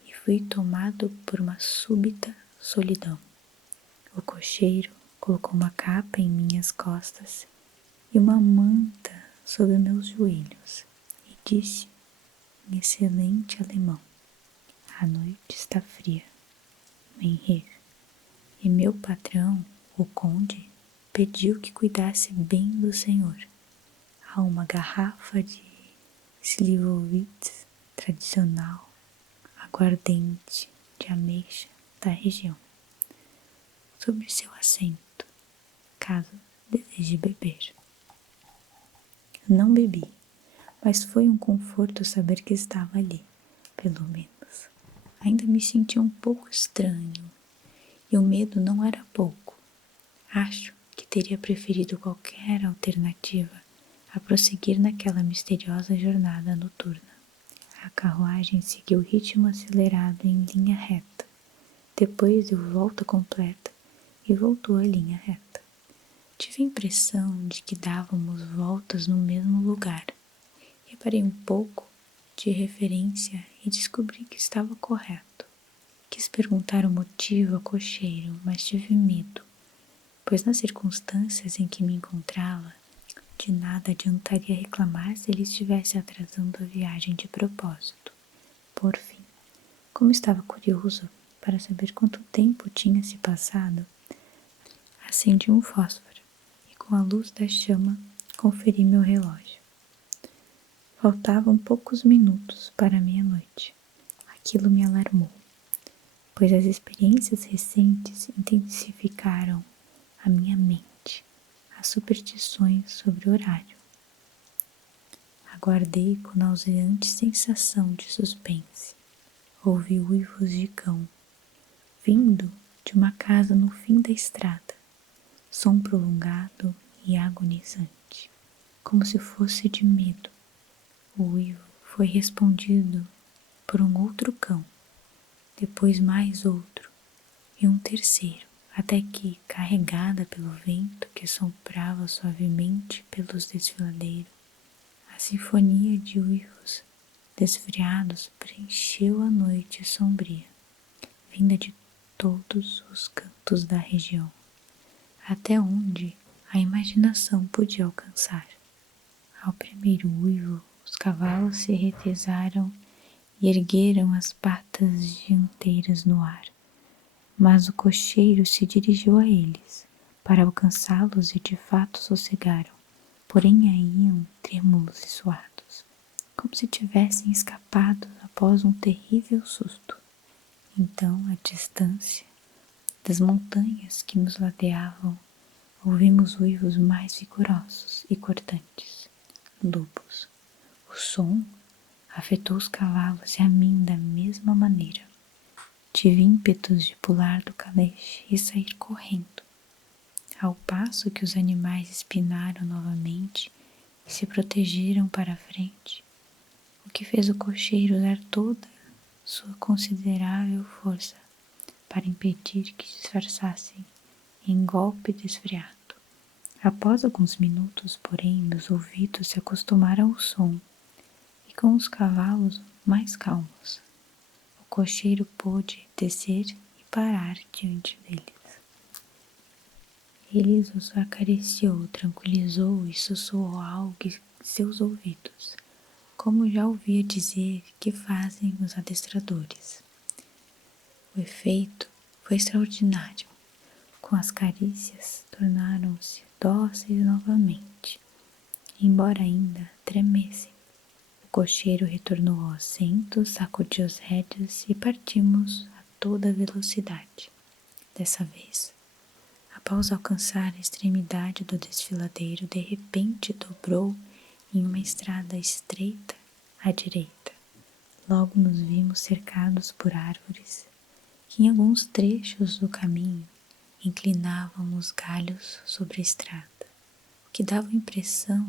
e fui tomado por uma súbita solidão. O cocheiro colocou uma capa em minhas costas e uma manta sobre meus joelhos e disse em excelente alemão: "A noite está fria, Menher, e meu patrão, o conde, pediu que cuidasse bem do senhor. Há uma garrafa de Slivovitz tradicional, aguardente de ameixa da região, sobre seu assento, caso deseje beber." Eu não bebi, mas foi um conforto saber que estava ali, pelo menos. Ainda me sentia um pouco estranho, e o medo não era pouco. Acho que teria preferido qualquer alternativa a prosseguir naquela misteriosa jornada noturna. A carruagem seguiu o ritmo acelerado em linha reta. Depois deu volta completa e voltou à linha reta. Tive a impressão de que dávamos voltas no mesmo lugar. Reparei um pouco de referência e descobri que estava correto. Quis perguntar o motivo ao cocheiro, mas tive medo, pois nas circunstâncias em que me encontrava, de nada adiantaria reclamar se ele estivesse atrasando a viagem de propósito. Por fim, como estava curioso para saber quanto tempo tinha se passado, acendi um fósforo e com a luz da chama conferi meu relógio. Faltavam poucos minutos para meia-noite. Aquilo me alarmou, pois as experiências recentes intensificaram a minha mente, as superstições sobre o horário. Aguardei com nauseante sensação de suspense. Ouvi uivos de cão, vindo de uma casa no fim da estrada, som prolongado e agonizante, como se fosse de medo. O uivo foi respondido por um outro cão, depois mais outro e um terceiro, até que, carregada pelo vento que soprava suavemente pelos desfiladeiros, a sinfonia de uivos desfriados preencheu a noite sombria, vinda de todos os cantos da região, até onde a imaginação podia alcançar. Ao primeiro uivo, os cavalos se retesaram e ergueram as patas dianteiras no ar, mas o cocheiro se dirigiu a eles para alcançá-los e de fato sossegaram, porém aí iam trêmulos e suados, como se tivessem escapado após um terrível susto. Então, à distância das montanhas que nos ladeavam, ouvimos uivos mais vigorosos e cortantes, lobos. O som afetou os cavalos e a mim da mesma maneira. Tive ímpetos de pular do caleche e sair correndo, ao passo que os animais espinaram novamente e se protegeram para a frente, o que fez o cocheiro usar toda sua considerável força para impedir que disfarçassem em golpe desfreado. Após alguns minutos, porém, meus ouvidos se acostumaram ao som e com os cavalos mais calmos, o cocheiro pôde descer e parar diante deles. Ele os acariciou, tranquilizou e sussurrou algo em seus ouvidos, como já ouvia dizer que fazem os adestradores. O efeito foi extraordinário. Com as carícias, tornaram-se dóceis novamente, embora ainda tremessem. O cocheiro retornou ao assento, sacudiu as rédeas e partimos a toda velocidade. Dessa vez, após alcançar a extremidade do desfiladeiro, de repente dobrou em uma estrada estreita à direita. Logo nos vimos cercados por árvores que em alguns trechos do caminho inclinavam os galhos sobre a estrada, o que dava a impressão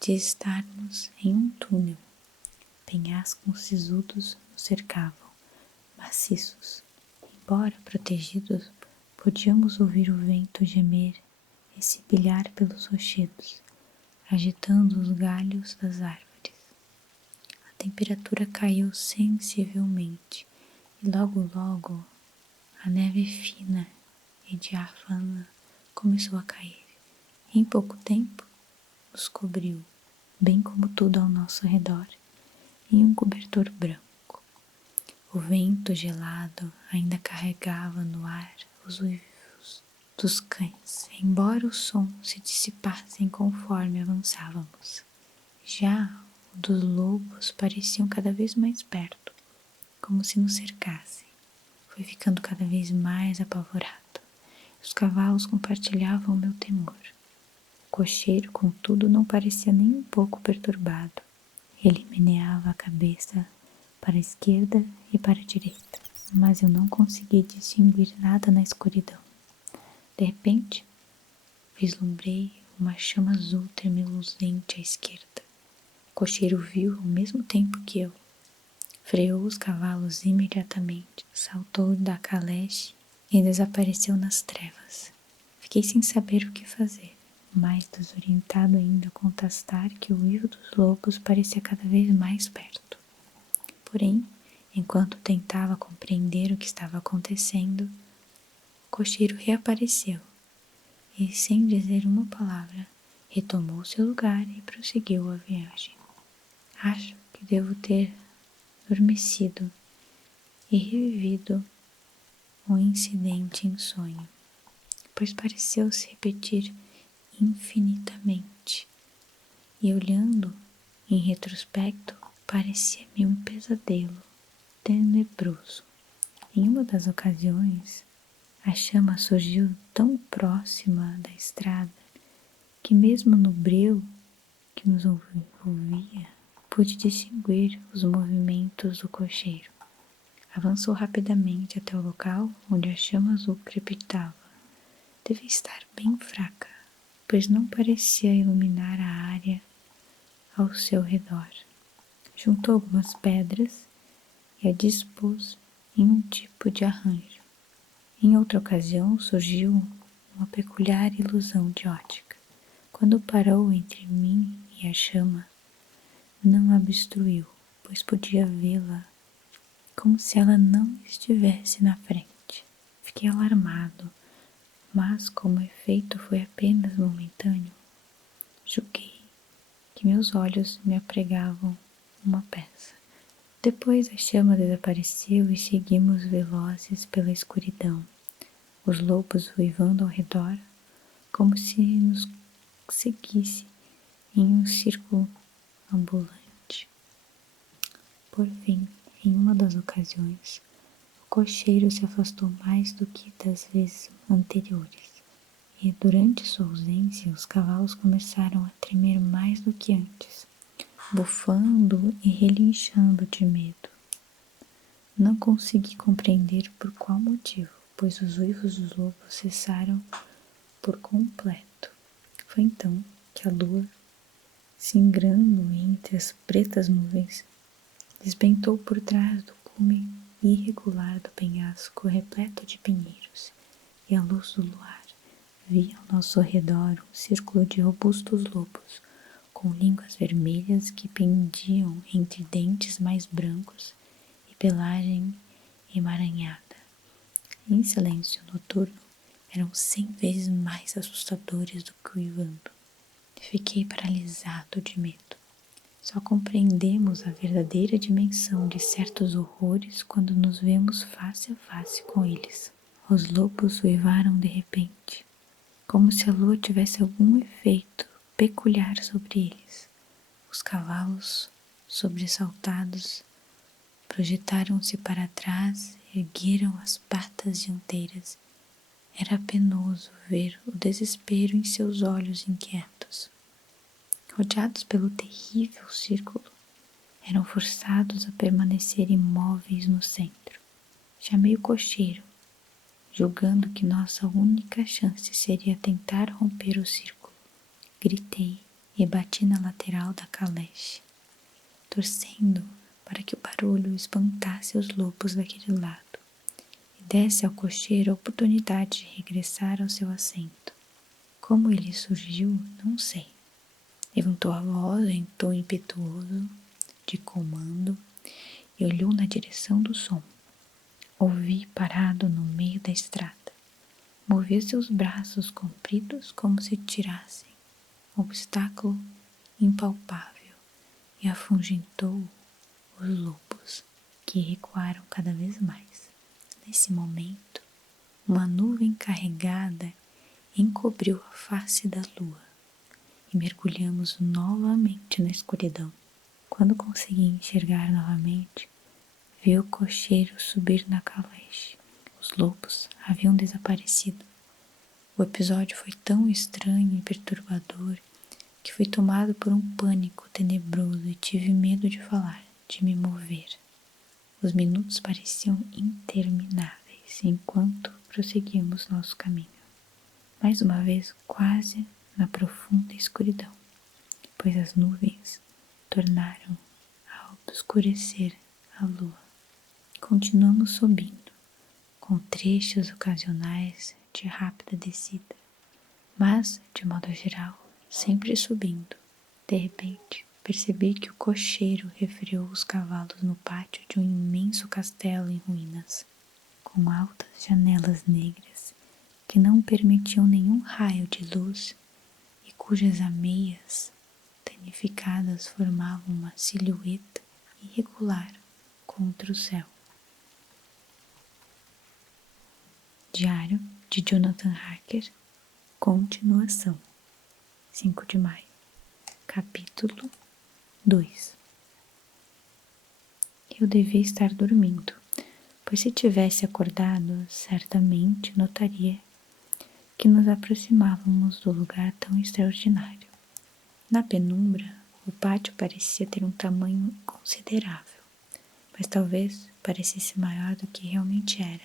de estarmos em um túnel. Penhascos sisudos nos cercavam, maciços. Embora protegidos, podíamos ouvir o vento gemer e sibilhar pelos rochedos, agitando os galhos das árvores. A temperatura caiu sensivelmente e logo a neve fina e diáfana começou a cair. Em pouco tempo, nos cobriu, bem como tudo ao nosso redor, em um cobertor branco. O vento gelado ainda carregava no ar os uivos dos cães, embora o som se dissipasse conforme avançávamos. Já o dos lobos pareciam cada vez mais perto, como se nos cercassem. Fui ficando cada vez mais apavorado. Os cavalos compartilhavam o meu temor. O cocheiro, contudo, não parecia nem um pouco perturbado. Ele meneava a cabeça para a esquerda e para a direita, mas eu não consegui distinguir nada na escuridão. De repente, vislumbrei uma chama azul tremulosente à esquerda. O cocheiro viu ao mesmo tempo que eu. Freou os cavalos imediatamente, saltou da caleche e desapareceu nas trevas. Fiquei sem saber o que fazer, mais desorientado ainda a constatar que o uivo dos lobos parecia cada vez mais perto. Porém, enquanto tentava compreender o que estava acontecendo, o cocheiro reapareceu e, sem dizer uma palavra, retomou seu lugar e prosseguiu a viagem. Acho que devo ter adormecido e revivido o incidente em sonho, pois pareceu se repetir infinitamente, e olhando em retrospecto, parecia-me um pesadelo tenebroso. Em uma das ocasiões, a chama surgiu tão próxima da estrada que mesmo no breu que nos envolvia, pude distinguir os movimentos do cocheiro. Avançou rapidamente até o local onde a chama azul crepitava. Devia estar bem fraca, pois não parecia iluminar a área ao seu redor. Juntou algumas pedras e a dispôs em um tipo de arranjo. Em outra ocasião surgiu uma peculiar ilusão de ótica. Quando parou entre mim e a chama, não a obstruiu, pois podia vê-la como se ela não estivesse na frente. Fiquei alarmado, mas como o efeito foi apenas momentâneo, julguei que meus olhos me apregavam uma peça. Depois a chama desapareceu e seguimos velozes pela escuridão, os lobos uivando ao redor, como se nos seguisse em um círculo ambulante. Por fim, em uma das ocasiões, o cocheiro se afastou mais do que das vezes anteriores, e durante sua ausência os cavalos começaram a tremer mais do que antes, bufando e relinchando de medo. Não consegui compreender por qual motivo, pois os uivos dos lobos cessaram por completo. Foi então que a lua, singrando entre as pretas nuvens, desbentou por trás do cume irregular do penhasco repleto de pinheiros, e a luz do luar via ao nosso redor um círculo de robustos lobos, com línguas vermelhas que pendiam entre dentes mais brancos e pelagem emaranhada. Em silêncio noturno, eram 100 vezes mais assustadores do que uivando. Fiquei paralisado de medo. Só compreendemos a verdadeira dimensão de certos horrores quando nos vemos face a face com eles. Os lobos uivaram de repente, como se a lua tivesse algum efeito peculiar sobre eles. Os cavalos, sobressaltados, projetaram-se para trás, ergueram as patas dianteiras. Era penoso ver o desespero em seus olhos inquietos. Rodeados pelo terrível círculo, eram forçados a permanecer imóveis no centro. Chamei o cocheiro, julgando que nossa única chance seria tentar romper o círculo. Gritei e bati na lateral da caleche, torcendo para que o barulho espantasse os lobos daquele lado e desse ao cocheiro a oportunidade de regressar ao seu assento. Como ele surgiu, não sei. Levantou a voz em tom impetuoso de comando e olhou na direção do som. Ouvi parado no meio da estrada. Movia seus braços compridos como se tirassem um obstáculo impalpável e afugentou os lobos, que recuaram cada vez mais. Nesse momento, uma nuvem carregada encobriu a face da lua e mergulhamos novamente na escuridão. Quando consegui enxergar novamente, vi o cocheiro subir na caleche. Os lobos haviam desaparecido. O episódio foi tão estranho e perturbador que fui tomado por um pânico tenebroso e tive medo de falar, de me mover. Os minutos pareciam intermináveis enquanto prosseguíamos nosso caminho. Mais uma vez, quase na profunda escuridão, pois as nuvens tornaram a obscurecer a lua. Continuamos subindo, com trechos ocasionais de rápida descida, mas, de modo geral, sempre subindo. De repente, percebi que o cocheiro refreou os cavalos no pátio de um imenso castelo em ruínas, com altas janelas negras que não permitiam nenhum raio de luz e cujas ameias danificadas formavam uma silhueta irregular contra o céu. Diário de Jonathan Harker, continuação. 5 de maio. Capítulo 2. Eu devia estar dormindo, pois se tivesse acordado, certamente notaria que nos aproximávamos do lugar tão extraordinário. Na penumbra, o pátio parecia ter um tamanho considerável, mas talvez parecesse maior do que realmente era,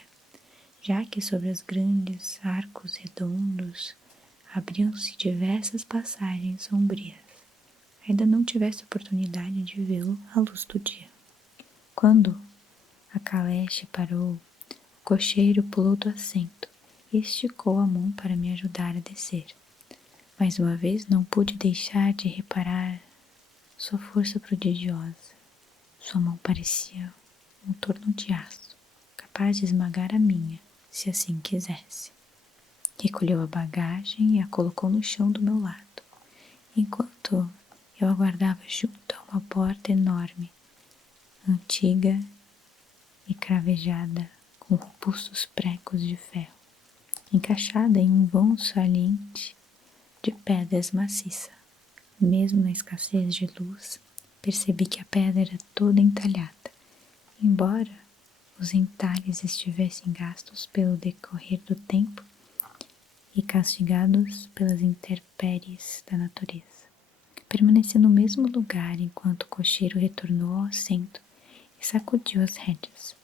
já que sobre os grandes arcos redondos abriam-se diversas passagens sombrias. Ainda não tivesse oportunidade de vê-lo à luz do dia. Quando a caleche parou, o cocheiro pulou do assento e esticou a mão para me ajudar a descer. Mais uma vez não pude deixar de reparar sua força prodigiosa. Sua mão parecia um torno de aço, capaz de esmagar a minha, se assim quisesse. Recolheu a bagagem e a colocou no chão do meu lado, enquanto eu aguardava junto a uma porta enorme, antiga e cravejada, com robustos pregos de ferro, encaixada em um vão saliente de pedras maciça. Mesmo na escassez de luz, percebi que a pedra era toda entalhada, embora os entalhes estivessem gastos pelo decorrer do tempo e castigados pelas intempéries da natureza. Permaneci no mesmo lugar enquanto o cocheiro retornou ao assento e sacudiu as rédeas.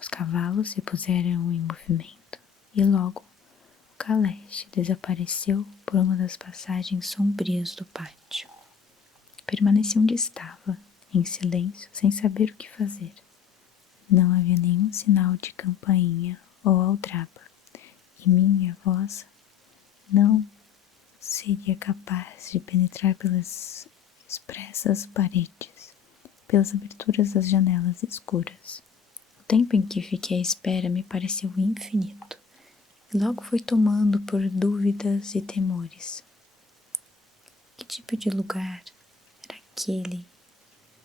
Os cavalos se puseram em movimento e logo o caleche desapareceu por uma das passagens sombrias do pátio. Permaneci onde estava, em silêncio, sem saber o que fazer. Não havia nenhum sinal de campainha ou aldraba, e minha voz não seria capaz de penetrar pelas espessas paredes, pelas aberturas das janelas escuras. O tempo em que fiquei à espera me pareceu infinito, e logo fui tomando por dúvidas e temores. Que tipo de lugar era aquele?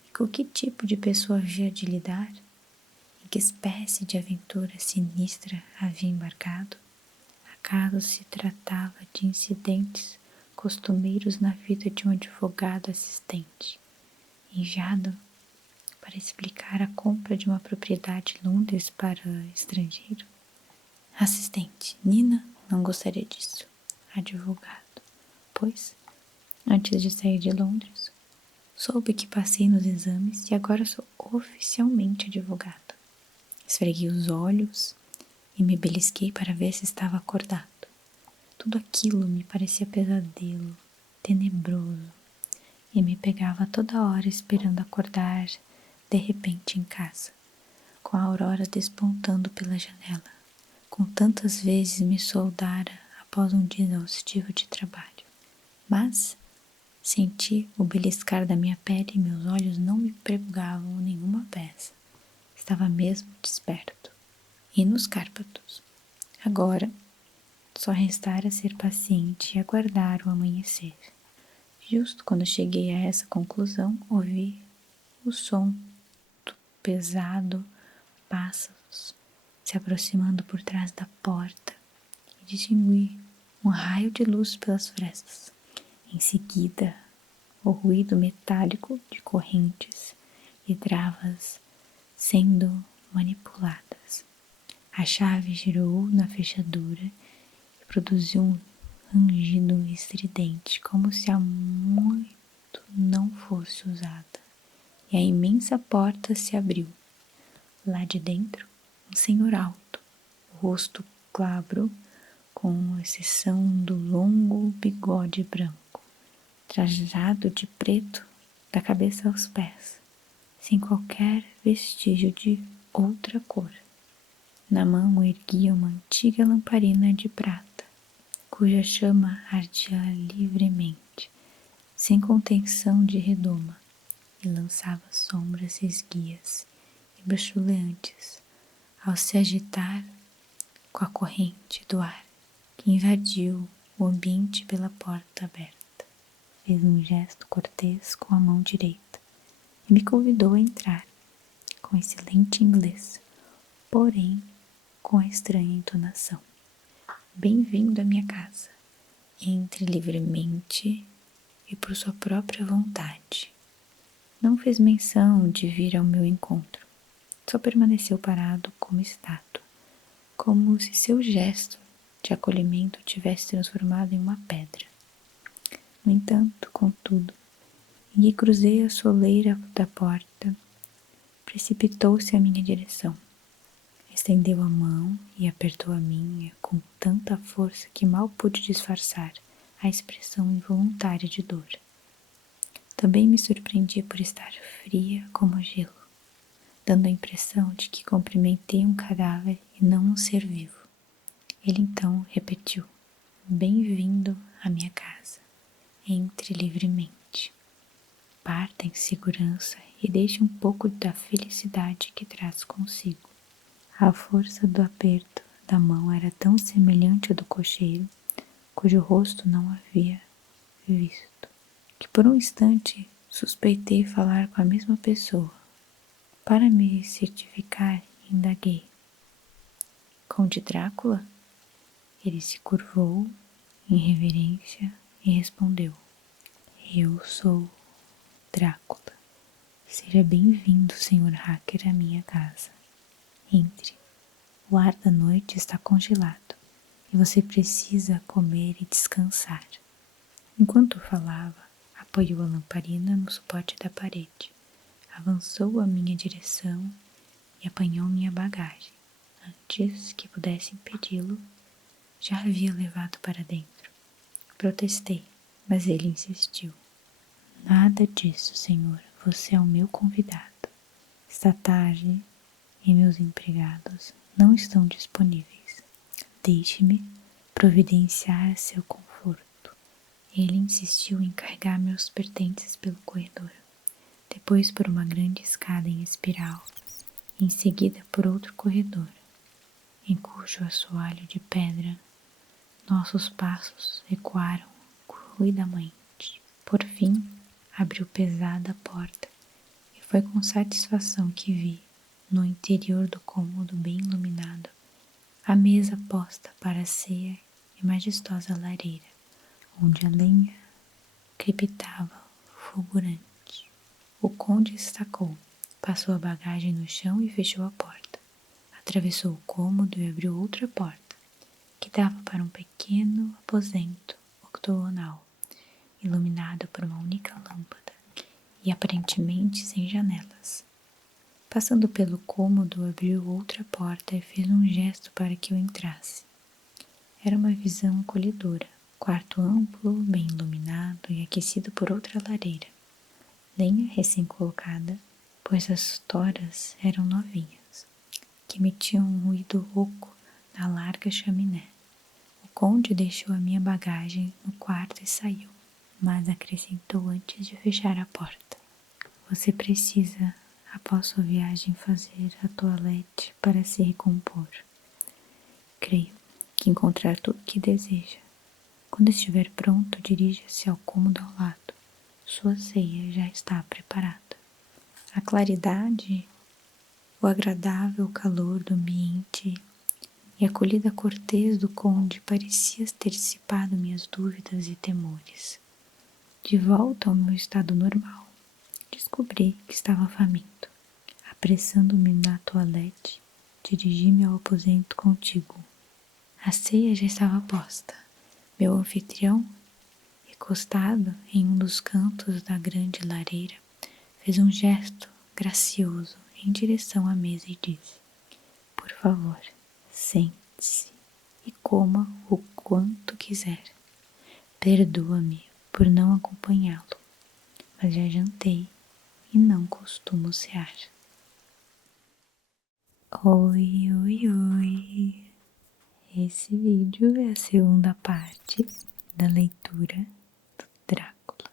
E com que tipo de pessoa havia de lidar? Em que espécie de aventura sinistra havia embarcado? Acaso se tratava de incidentes costumeiros na vida de um advogado assistente, enviado para explicar a compra de uma propriedade em Londres para estrangeiro? Assistente, Nina não gostaria disso. Advogado, pois, antes de sair de Londres, soube que passei nos exames e agora sou oficialmente advogado. Esfreguei os olhos e me belisquei para ver se estava acordado. Tudo aquilo me parecia pesadelo, tenebroso, e me pegava toda hora esperando acordar de repente em casa, com a aurora despontando pela janela, como tantas vezes me soldara após um dia exaustivo de trabalho. Mas senti o beliscar da minha pele e meus olhos não me pregavam nenhuma peça. Estava mesmo desperto. E nos Cárpatos. Agora, só restara ser paciente e aguardar o amanhecer. Justo quando cheguei a essa conclusão, ouvi o som do pesado pássaros se aproximando por trás da porta e distingui um raio de luz pelas frestas. Em seguida, o ruído metálico de correntes e travas sendo manipuladas. A chave girou na fechadura e produziu um rangido estridente, como se há muito não fosse usada. E a imensa porta se abriu. Lá de dentro, um senhor alto, o rosto glabro, com exceção do longo bigode branco, trajado de preto da cabeça aos pés, sem qualquer vestígio de outra cor. Na mão erguia uma antiga lamparina de prata, cuja chama ardia livremente, sem contenção de redoma, e lançava sombras esguias e bruxuleantes ao se agitar com a corrente do ar que invadiu o ambiente pela porta aberta. Fez um gesto cortês com a mão direita e me convidou a entrar, com excelente inglês, porém com a estranha entonação. Bem-vindo à minha casa. Entre livremente e por sua própria vontade. Não fez menção de vir ao meu encontro. Só permaneceu parado como estátua, como se seu gesto de acolhimento tivesse transformado em uma pedra. No entanto, contudo, e cruzei a soleira da porta, precipitou-se à minha direção. Estendeu a mão e apertou a minha com tanta força que mal pude disfarçar a expressão involuntária de dor. Também me surpreendi por estar fria como gelo, dando a impressão de que cumprimentei um cadáver e não um ser vivo. Ele então repetiu: "Bem-vindo à minha casa. Entre livremente. Parta em segurança e deixe um pouco da felicidade que traz consigo." A força do aperto da mão era tão semelhante ao do cocheiro, cujo rosto não havia visto, que por um instante suspeitei falar com a mesma pessoa. Para me certificar, indaguei: "Conde Drácula?" Ele se curvou em reverência e respondeu: "Eu sou Drácula. Seja bem-vindo, Sr. Hacker, à minha casa. Entre. O ar da noite está congelado e você precisa comer e descansar." Enquanto falava, apoiou a lamparina no suporte da parede, avançou à minha direção e apanhou minha bagagem. Antes que pudesse impedi-lo, já havia levado para dentro. Protestei, mas ele insistiu: "Nada disso, senhor. Você é o meu convidado. Está tarde e meus empregados não estão disponíveis. Deixe-me providenciar seu conforto." Ele insistiu em carregar meus pertences pelo corredor, depois por uma grande escada em espiral, e em seguida por outro corredor, em cujo assoalho de pedra nossos passos ecoaram ruidamente. Por fim, abriu pesada porta e foi com satisfação que vi, no interior do cômodo bem iluminado, a mesa posta para a ceia e majestosa lareira, onde a lenha crepitava fulgurante. O conde estacou, passou a bagagem no chão e fechou a porta. Atravessou o cômodo e abriu outra porta, que dava para um pequeno aposento octogonal, iluminado por uma única lâmpada e aparentemente sem janelas. Passando pelo cômodo, abriu outra porta e fez um gesto para que eu entrasse. Era uma visão acolhedora, quarto amplo, bem iluminado e aquecido por outra lareira. Lenha recém-colocada, pois as toras eram novinhas, que emitiam um ruído rouco na larga chaminé. O conde deixou a minha bagagem no quarto e saiu, mas acrescentou antes de fechar a porta: "Você precisa, após sua viagem, fazer a toilette para se recompor. Creio que encontrar tudo o que deseja. Quando estiver pronto, dirija-se ao cômodo ao lado. Sua ceia já está preparada." A claridade, o agradável calor do ambiente e a acolhida cortês do conde parecia ter dissipado minhas dúvidas e temores. De volta ao meu estado normal, descobri que estava faminto. Apressando-me na toilette, dirigi-me ao aposento contíguo. A ceia já estava posta. Meu anfitrião, recostado em um dos cantos da grande lareira, fez um gesto gracioso em direção à mesa e disse: "Por favor, sente-se e coma o quanto quiser. Perdoa-me por não acompanhá-lo, mas já jantei e não costumo cear." Oi, oi, oi! Esse vídeo é a segunda parte da leitura do Drácula.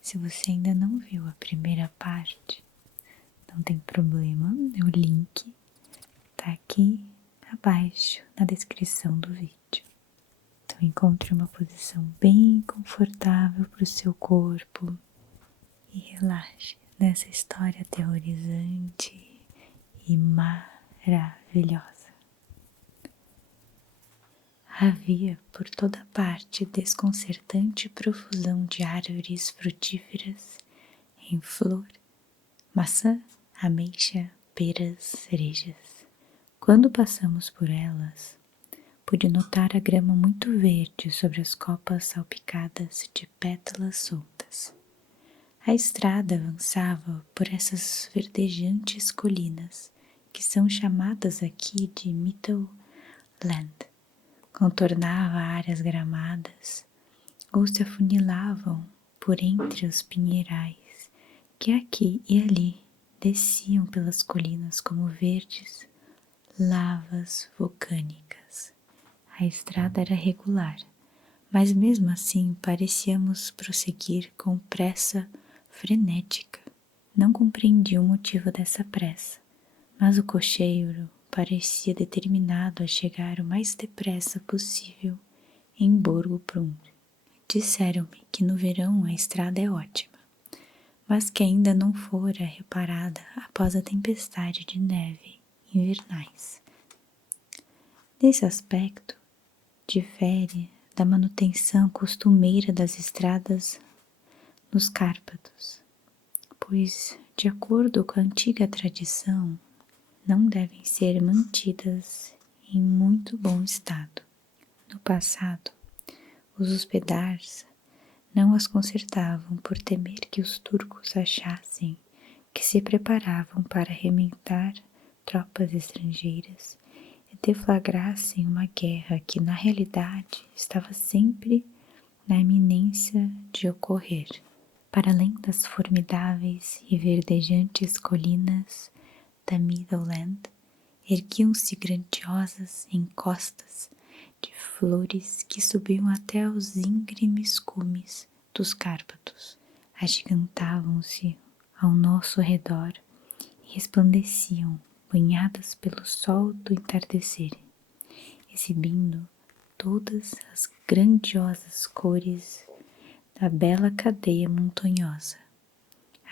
Se você ainda não viu a primeira parte, não tem problema, o link tá aqui abaixo na descrição do vídeo. Então encontre uma posição bem confortável para o seu corpo e relaxe nessa história aterrorizante e maravilhosa. Havia por toda parte desconcertante profusão de árvores frutíferas em flor, maçã, ameixa, peras, cerejas. Quando passamos por elas, pude notar a grama muito verde sobre as copas salpicadas de pétalas soltas. A estrada avançava por essas verdejantes colinas, que são chamadas aqui de Mittelland. Contornava áreas gramadas, ou se afunilavam por entre os pinheirais, que aqui e ali desciam pelas colinas como verdes lavas vulcânicas. A estrada era regular, mas mesmo assim parecíamos prosseguir com pressa frenética. Não compreendi o motivo dessa pressa, mas o cocheiro parecia determinado a chegar o mais depressa possível em Borgo-Prund. Disseram-me que no verão a estrada é ótima, mas que ainda não fora reparada após a tempestade de neve invernais. Nesse aspecto, difere da manutenção costumeira das estradas nos Cárpatos, pois, de acordo com a antiga tradição, não devem ser mantidas em muito bom estado. No passado, os hospedars não as consertavam por temer que os turcos achassem que se preparavam para arrementar tropas estrangeiras e deflagrassem uma guerra que na realidade estava sempre na iminência de ocorrer. Para além das formidáveis e verdejantes colinas da Midland, erguiam-se grandiosas encostas de flores que subiam até os íngremes cumes dos Cárpatos. Agigantavam-se ao nosso redor e resplandeciam, banhadas pelo sol do entardecer, exibindo todas as grandiosas cores da bela cadeia montanhosa,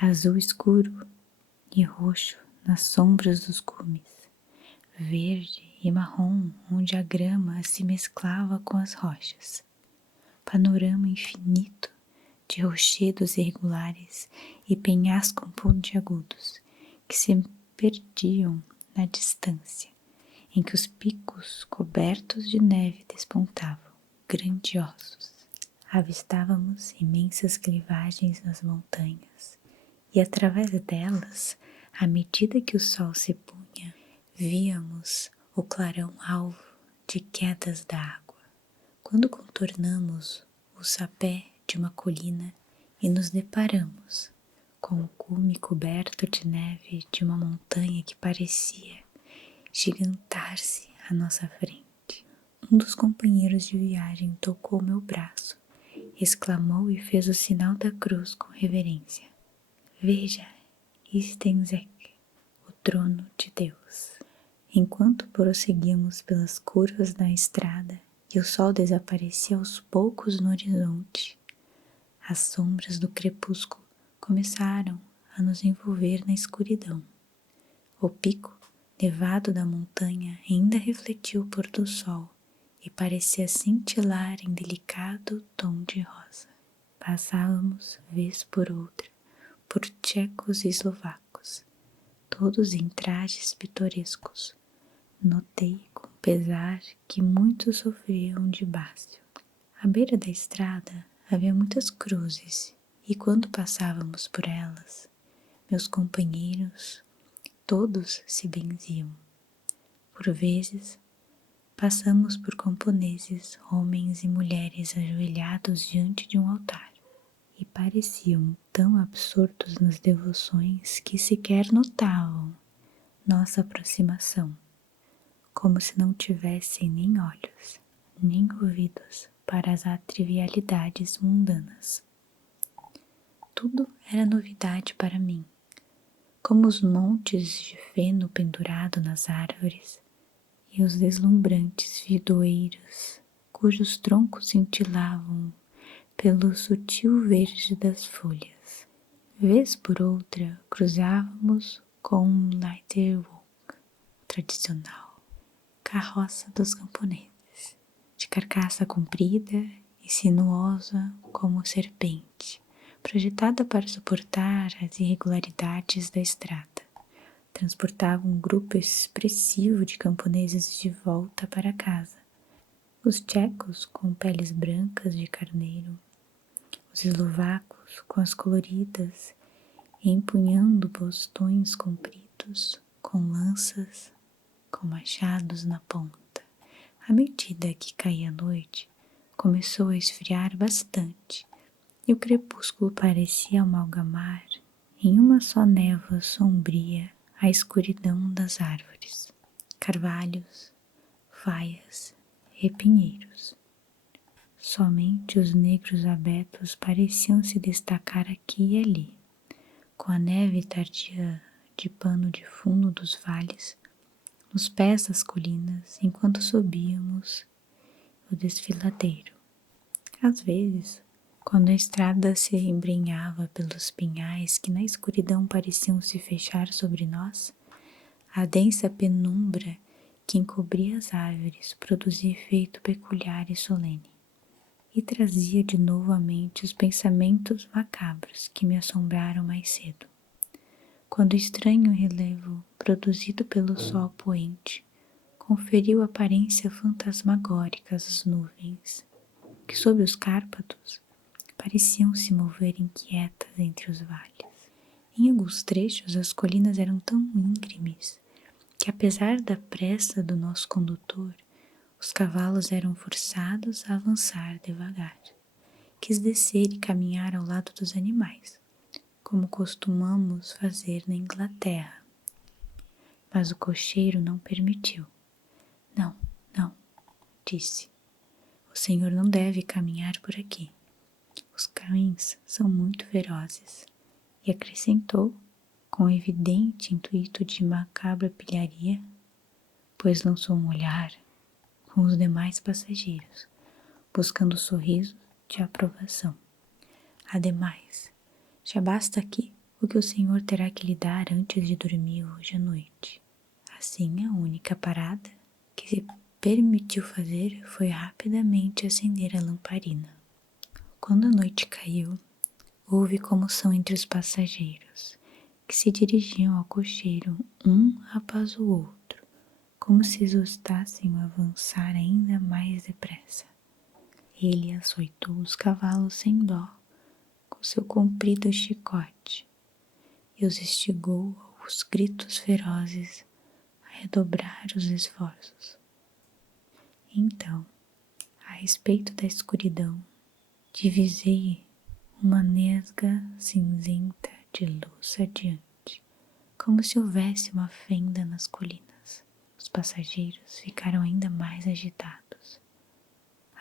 azul escuro e roxo nas sombras dos cumes, verde e marrom onde a grama se mesclava com as rochas, panorama infinito de rochedos irregulares e penhascos pontiagudos que se perdiam na distância, em que os picos cobertos de neve despontavam, grandiosos. Avistávamos imensas clivagens nas montanhas, e através delas, à medida que o sol se punha, víamos o clarão alvo de quedas d'água. Quando contornamos o sapé de uma colina e nos deparamos com o cume coberto de neve de uma montanha que parecia gigantar-se à nossa frente, um dos companheiros de viagem tocou meu braço, exclamou e fez o sinal da cruz com reverência. Veja, Istenzek, o trono de Deus. Enquanto prosseguíamos pelas curvas da estrada e o sol desaparecia aos poucos no horizonte, as sombras do crepúsculo começaram a nos envolver na escuridão. O pico nevado da montanha ainda refletiu o pôr do sol e parecia cintilar em delicado tom de rosa. Passávamos, vez por outra, por tchecos e eslovacos, todos em trajes pitorescos. Notei com pesar que muitos sofriam de bácio. À beira da estrada havia muitas cruzes e quando passávamos por elas, meus companheiros todos se benziam. Por vezes, passamos por camponeses, homens e mulheres ajoelhados diante de um altar, e pareciam tão absortos nas devoções que sequer notavam nossa aproximação, como se não tivessem nem olhos, nem ouvidos para as trivialidades mundanas. Tudo era novidade para mim, como os montes de feno pendurado nas árvores e os deslumbrantes videiros, cujos troncos cintilavam pelo sutil verde das folhas. Vez por outra, cruzávamos com um Leiterwolk, tradicional carroça dos camponeses, de carcaça comprida e sinuosa como serpente, projetada para suportar as irregularidades da estrada. Transportava um grupo expressivo de camponeses de volta para casa. Os tchecos com peles brancas de carneiro, os eslovacos com as coloridas, empunhando bastões compridos, com lanças, com machados na ponta. À medida que caía a noite, começou a esfriar bastante, e o crepúsculo parecia amalgamar em uma só névoa sombria a escuridão das árvores, carvalhos, faias e pinheiros. Somente os negros abetos pareciam se destacar aqui e ali, com a neve tardia de pano de fundo dos vales, nos pés das colinas, enquanto subíamos o desfiladeiro. Às vezes, quando a estrada se embrenhava pelos pinhais que na escuridão pareciam se fechar sobre nós, a densa penumbra que encobria as árvores produzia efeito peculiar e solene, e trazia de novo à mente os pensamentos macabros que me assombraram mais cedo, quando o estranho relevo produzido pelo sol poente conferiu aparência fantasmagórica às nuvens, que sob os Cárpatos pareciam se mover inquietas entre os vales. Em alguns trechos as colinas eram tão íngremes que, apesar da pressa do nosso condutor, os cavalos eram forçados a avançar devagar. Quis descer e caminhar ao lado dos animais, como costumamos fazer na Inglaterra, mas o cocheiro não permitiu. Não, não, disse. O senhor não deve caminhar por aqui. Os cães são muito ferozes. E acrescentou, com evidente intuito de macabra pilharia, pois lançou um olhar com os demais passageiros, buscando sorrisos de aprovação. Ademais, já basta aqui o que o senhor terá que lhe dar antes de dormir hoje à noite. Assim, a única parada que se permitiu fazer foi rapidamente acender a lamparina. Quando a noite caiu, houve comoção entre os passageiros, que se dirigiam ao cocheiro um após o outro, como se exortassem a avançar ainda mais depressa. Ele açoitou os cavalos sem dó, com seu comprido chicote, e os instigou aos gritos ferozes a redobrar os esforços. Então, a respeito da escuridão, divisei uma nesga cinzenta de luz adiante, como se houvesse uma fenda nas colinas. Os passageiros ficaram ainda mais agitados.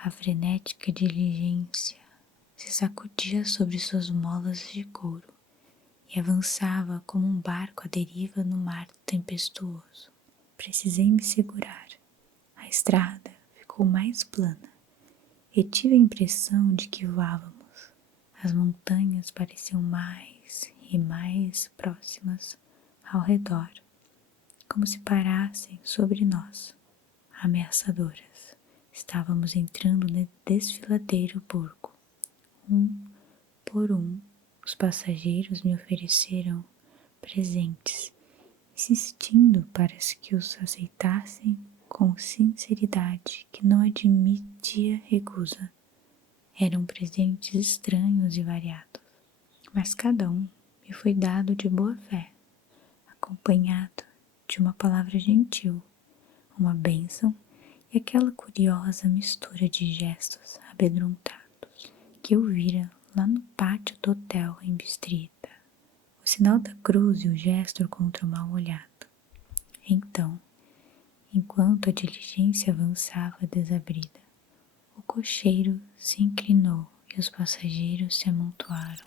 A frenética diligência se sacudia sobre suas molas de couro e avançava como um barco à deriva no mar tempestuoso. Precisei me segurar. A estrada ficou mais plana e tive a impressão de que voávamos. As montanhas pareciam mais e mais próximas ao redor, como se parassem sobre nós, ameaçadoras. Estávamos entrando no desfiladeiro porco. Um por um, os passageiros me ofereceram presentes, insistindo para que os aceitassem com sinceridade que não admitia recusa. Eram presentes estranhos e variados, mas cada um me foi dado de boa fé, acompanhado de uma palavra gentil, uma bênção e aquela curiosa mistura de gestos amedrontados que eu vira lá no pátio do hotel em Bistrita. O sinal da cruz e o gesto contra o mal olhado. Então, enquanto a diligência avançava desabrida, o cocheiro se inclinou e os passageiros se amontoaram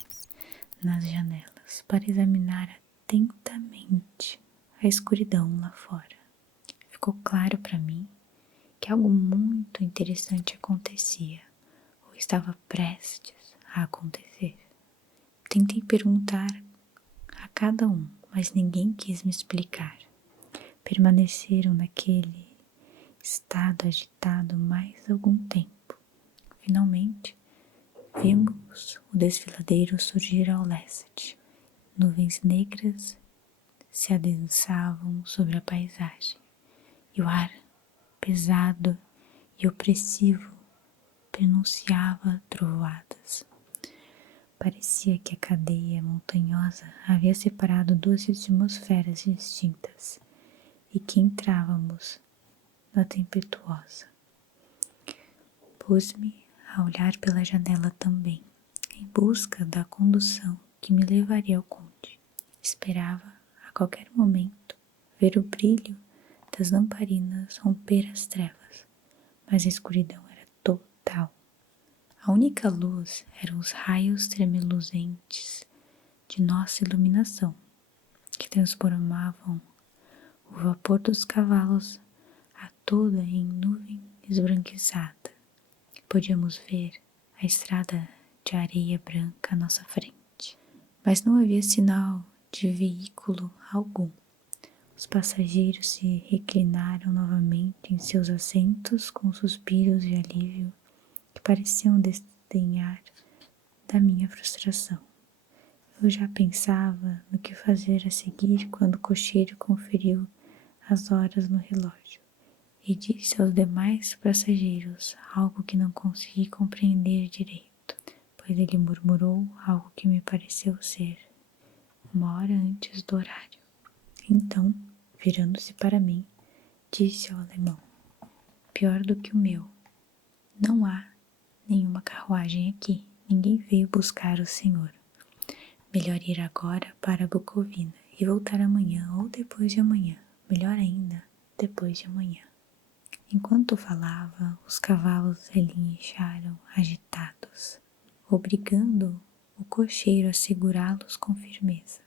nas janelas para examinar atentamente a escuridão lá fora. Ficou claro para mim que algo muito interessante acontecia, ou estava prestes a acontecer. Tentei perguntar a cada um, mas ninguém quis me explicar. Permaneceram naquele estado agitado mais algum tempo. Finalmente, vimos o desfiladeiro surgir ao leste. Nuvens negras se adensavam sobre a paisagem e o ar, pesado e opressivo, pronunciava trovoadas. Parecia que a cadeia montanhosa havia separado duas atmosferas distintas e que entrávamos na tempestuosa. Pus-me a olhar pela janela também, em busca da condução que me levaria ao conde. Esperava, a qualquer momento, ver o brilho das lamparinas romper as trevas, mas a escuridão era total. A única luz eram os raios tremeluzentes de nossa iluminação, que transformavam o vapor dos cavalos a toda em nuvem esbranquiçada. Podíamos ver a estrada de areia branca à nossa frente, mas não havia sinal de veículo algum. Os passageiros se reclinaram novamente em seus assentos com suspiros de alívio que pareciam desdenhar da minha frustração. Eu já pensava no que fazer a seguir quando o cocheiro conferiu as horas no relógio e disse aos demais passageiros algo que não consegui compreender direito, pois ele murmurou algo que me pareceu ser 1 hora antes do horário. Então, virando-se para mim, disse ao alemão, pior do que o meu, não há nenhuma carruagem aqui, ninguém veio buscar o senhor. Melhor ir agora para Bukovina e voltar amanhã ou depois de amanhã, melhor ainda, depois de amanhã. Enquanto falava, os cavalos relincharam agitados, obrigando o cocheiro a segurá-los com firmeza.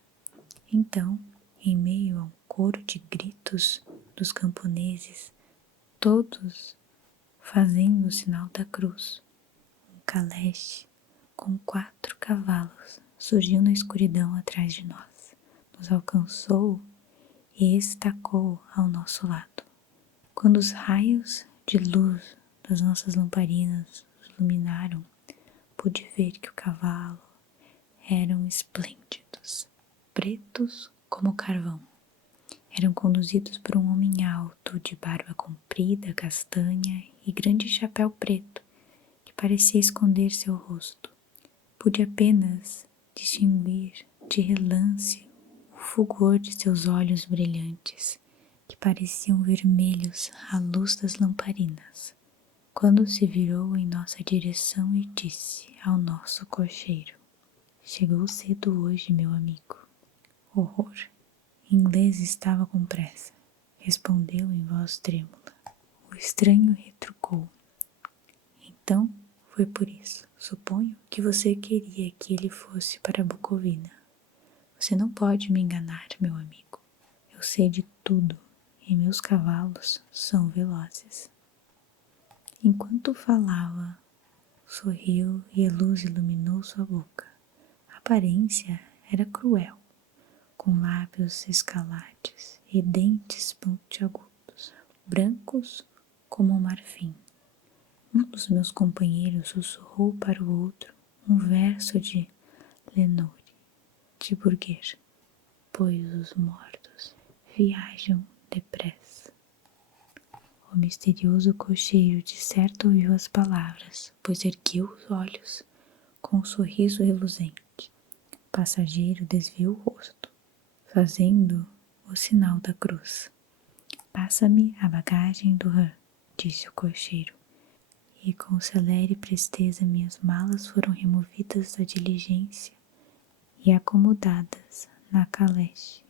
Então, em meio a um coro de gritos dos camponeses, todos fazendo o sinal da cruz, um caleche com 4 cavalos surgiu na escuridão atrás de nós, nos alcançou e estacou ao nosso lado. Quando os raios de luz das nossas lamparinas os iluminaram, pude ver que o cavalo eram esplêndidos, pretos como carvão. Eram conduzidos por um homem alto, de barba comprida, castanha e grande chapéu preto, que parecia esconder seu rosto. Pude apenas distinguir de relance o fulgor de seus olhos brilhantes, que pareciam vermelhos à luz das lamparinas, quando se virou em nossa direção e disse ao nosso cocheiro, chegou cedo hoje, meu amigo. Horror. Em inglês estava com pressa, respondeu em voz trêmula. O estranho retrucou, então foi por isso. Suponho que você queria que ele fosse para Bukovina. Você não pode me enganar, meu amigo. Eu sei de tudo e meus cavalos são velozes. Enquanto falava, sorriu e a luz iluminou sua boca. A aparência era cruel, com lábios escalates e dentes pontiagudos, brancos como o marfim. Um dos meus companheiros sussurrou para o outro um verso de Lenore, de Burger, pois os mortos viajam depressa. O misterioso cocheiro de certo ouviu as palavras, pois ergueu os olhos com um sorriso reluzente. O passageiro desviou o rosto, fazendo o sinal da cruz. Passa-me a bagagem do rã, disse o cocheiro, e com celere presteza minhas malas foram removidas da diligência e acomodadas na caleche.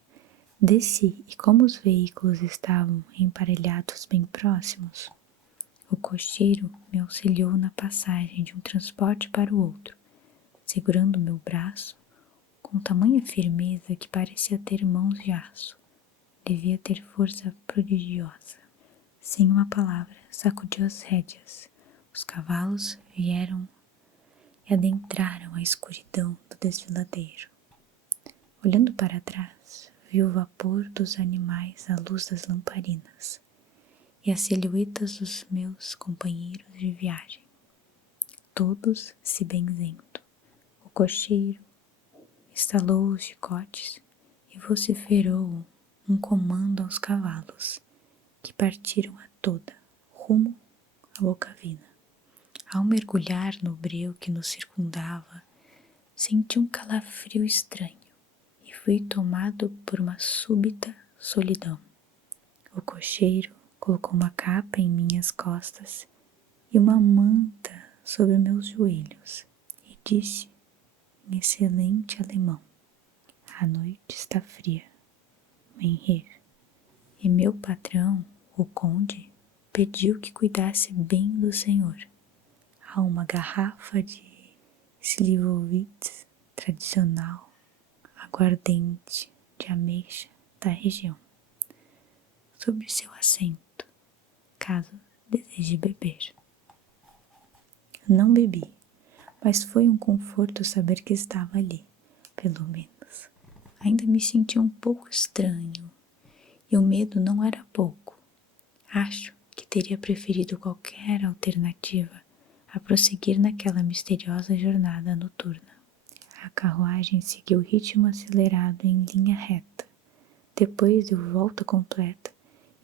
Desci e como os veículos estavam emparelhados bem próximos, o cocheiro me auxiliou na passagem de um transporte para o outro, segurando meu braço com tamanha firmeza que parecia ter mãos de aço. Devia ter força prodigiosa. Sem uma palavra, sacudiu as rédeas. Os cavalos vieram e adentraram a escuridão do desfiladeiro. Olhando para trás, vi o vapor dos animais à luz das lamparinas e as silhuetas dos meus companheiros de viagem, todos se benzendo. O cocheiro estalou os chicotes e vociferou um comando aos cavalos, que partiram a toda, rumo a Bukovina. Ao mergulhar no breu que nos circundava, Senti um calafrio estranho e fui tomado por uma súbita solidão. O cocheiro colocou uma capa em minhas costas e uma manta sobre meus joelhos e disse em excelente alemão: "A noite está fria, Menher, e meu patrão, o conde, pediu que cuidasse bem do senhor. Há uma garrafa de Slivovitz tradicional, aguardente de ameixa da região, sobre seu assento, caso deseje beber." Eu não bebi, mas foi um conforto saber que estava ali, pelo menos. Ainda me sentia um pouco estranho, e o medo não era pouco. Acho que teria preferido qualquer alternativa a prosseguir naquela misteriosa jornada noturna. A carruagem seguiu ritmo acelerado em linha reta. Depois deu volta completa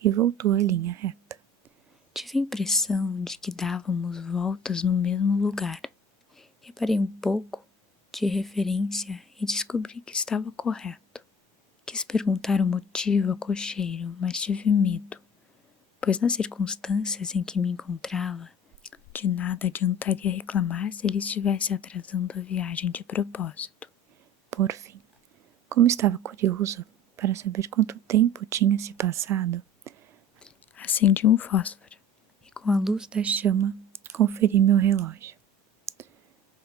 e voltou à linha reta. Tive a impressão de que dávamos voltas no mesmo lugar. Reparei um pouco de referência e descobri que estava correto. Quis perguntar o motivo ao cocheiro, mas tive medo, pois nas circunstâncias em que me encontrava, de nada adiantaria reclamar se ele estivesse atrasando a viagem de propósito. Por fim, como estava curioso para saber quanto tempo tinha se passado, acendi um fósforo e com a luz da chama conferi meu relógio.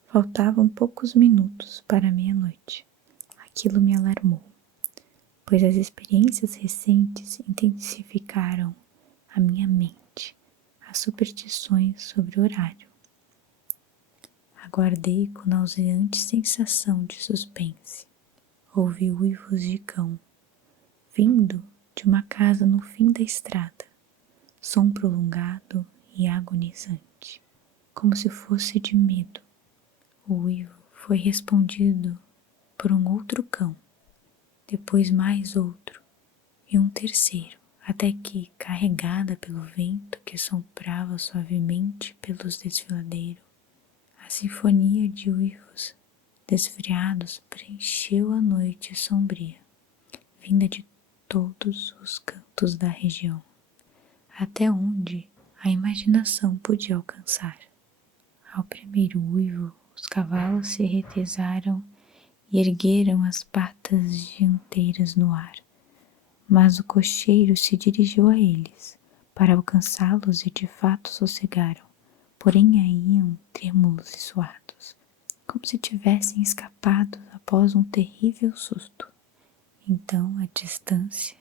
Faltavam poucos minutos para meia-noite. Aquilo me alarmou, pois as experiências recentes intensificaram a minha mente, as superstições sobre o horário. Aguardei com nauseante sensação de suspense. Ouvi uivos de cão, vindo de uma casa no fim da estrada, som prolongado e agonizante, como se fosse de medo. O uivo foi respondido por um outro cão, depois mais outro e um terceiro, até que, carregada pelo vento que soprava suavemente pelos desfiladeiros, a sinfonia de uivos desfriados preencheu a noite sombria, vinda de todos os cantos da região, até onde a imaginação podia alcançar. Ao primeiro uivo, os cavalos se retesaram e ergueram as patas dianteiras no ar, mas o cocheiro se dirigiu a eles para alcançá-los e de fato sossegaram, porém aí iam trêmulos e suados, como se tivessem escapado após um terrível susto. Então, à distância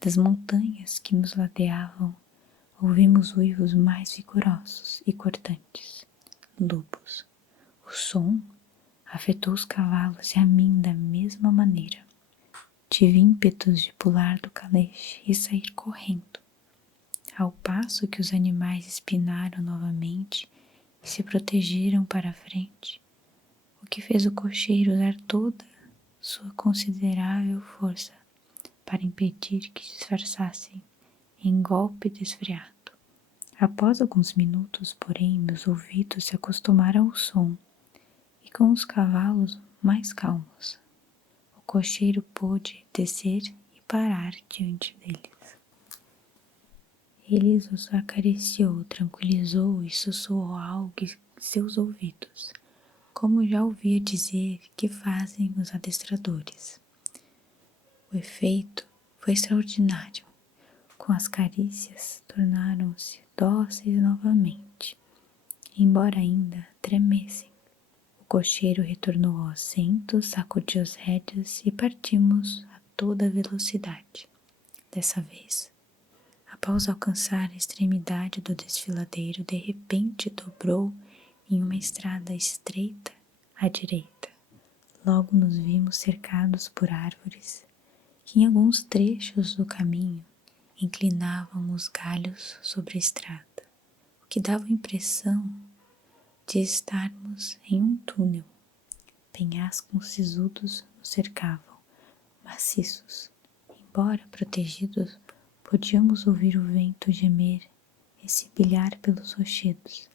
das montanhas que nos ladeavam, ouvimos uivos mais vigorosos e cortantes. Lobos. O som afetou os cavalos e a mim da mesma maneira. Tive ímpetos de pular do caleche e sair correndo, ao passo que os animais espinaram novamente e se protegeram para a frente, o que fez o cocheiro usar toda sua considerável força para impedir que disfarçassem em golpe desfreado. Após alguns minutos, porém, meus ouvidos se acostumaram ao som e com os cavalos mais calmos, o cocheiro pôde descer e parar diante deles. Ele os acariciou, tranquilizou e sussurrou algo em seus ouvidos, como já ouvia dizer que fazem os adestradores. O efeito foi extraordinário. Com as carícias, tornaram-se dóceis novamente, embora ainda tremessem. O cocheiro retornou ao assento, sacudiu as rédeas e partimos a toda velocidade. Dessa vez, após alcançar a extremidade do desfiladeiro, de repente dobrou em uma estrada estreita à direita. Logo nos vimos cercados por árvores que em alguns trechos do caminho inclinavam os galhos sobre a estrada, o que dava a impressão de estarmos em um túnel. Penhascos sisudos nos cercavam, maciços. Embora protegidos, podíamos ouvir o vento gemer e sibilhar pelos rochedos,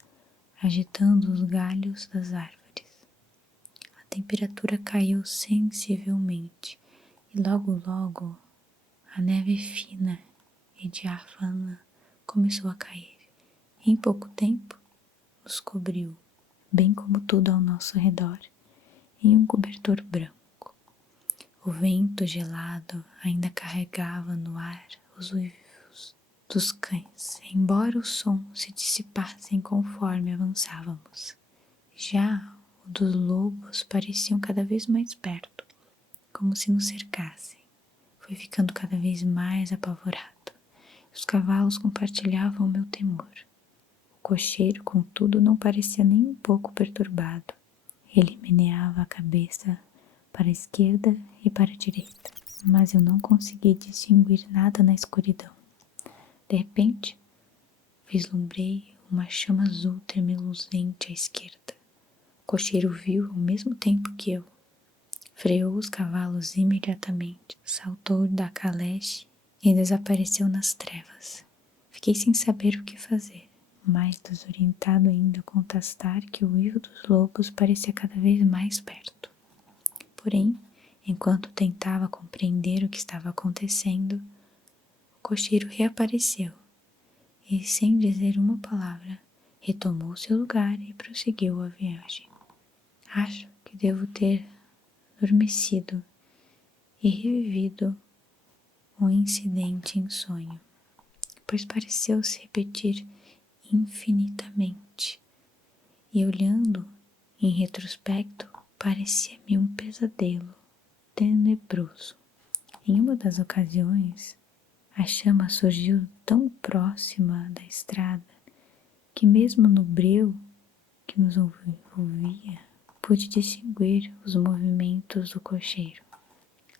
agitando os galhos das árvores. A temperatura caiu sensivelmente e logo a neve fina e diáfana começou a cair. Em pouco tempo, nos cobriu, bem como tudo ao nosso redor, em um cobertor branco. O vento gelado ainda carregava no ar os uivos dos cães, embora o som se dissipasse conforme avançávamos. Já o dos lobos pareciam cada vez mais perto, como se nos cercassem. Fui ficando cada vez mais apavorado. Os cavalos compartilhavam o meu temor. O cocheiro, contudo, não parecia nem um pouco perturbado. Ele meneava a cabeça para a esquerda e para a direita, mas eu não consegui distinguir nada na escuridão. De repente, vislumbrei uma chama azul tremeluzente à esquerda. O cocheiro viu ao mesmo tempo que eu. Freou os cavalos imediatamente, saltou da caleche e desapareceu nas trevas. Fiquei sem saber o que fazer, mais desorientado ainda ao constatar que o uivo dos lobos parecia cada vez mais perto. Porém, enquanto tentava compreender o que estava acontecendo, o cocheiro reapareceu e, sem dizer uma palavra, retomou seu lugar e prosseguiu a viagem. Acho que devo ter adormecido e revivido o incidente em sonho, pois pareceu se repetir infinitamente, e olhando em retrospecto, parecia-me um pesadelo tenebroso. Em uma das ocasiões, a chama surgiu tão próxima da estrada que mesmo no breu que nos envolvia, pude distinguir os movimentos do cocheiro.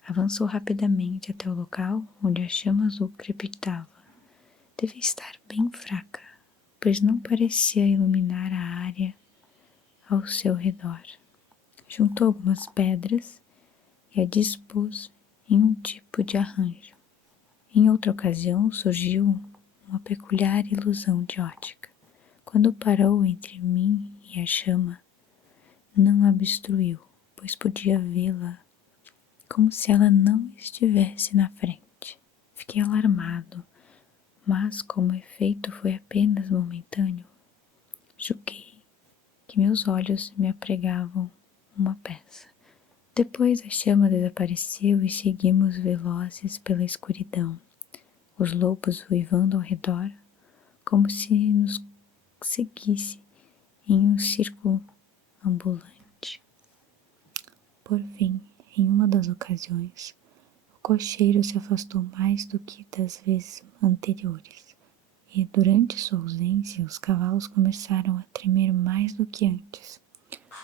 Avançou rapidamente até o local onde a chama azul crepitava. Devia estar bem fraca, pois não parecia iluminar a área ao seu redor. Juntou algumas pedras e a dispôs em um tipo de arranjo. Em outra ocasião surgiu uma peculiar ilusão de ótica. Quando parou entre mim e a chama, não a obstruiu, pois podia vê-la como se ela não estivesse na frente. Fiquei alarmado, mas como o efeito foi apenas momentâneo, julguei que meus olhos me apregavam uma peça. Depois a chama desapareceu e seguimos velozes pela escuridão, os lobos uivando ao redor, como se nos seguisse em um círculo ambulante. Por fim, em uma das ocasiões, o cocheiro se afastou mais do que das vezes anteriores, e durante sua ausência os cavalos começaram a tremer mais do que antes,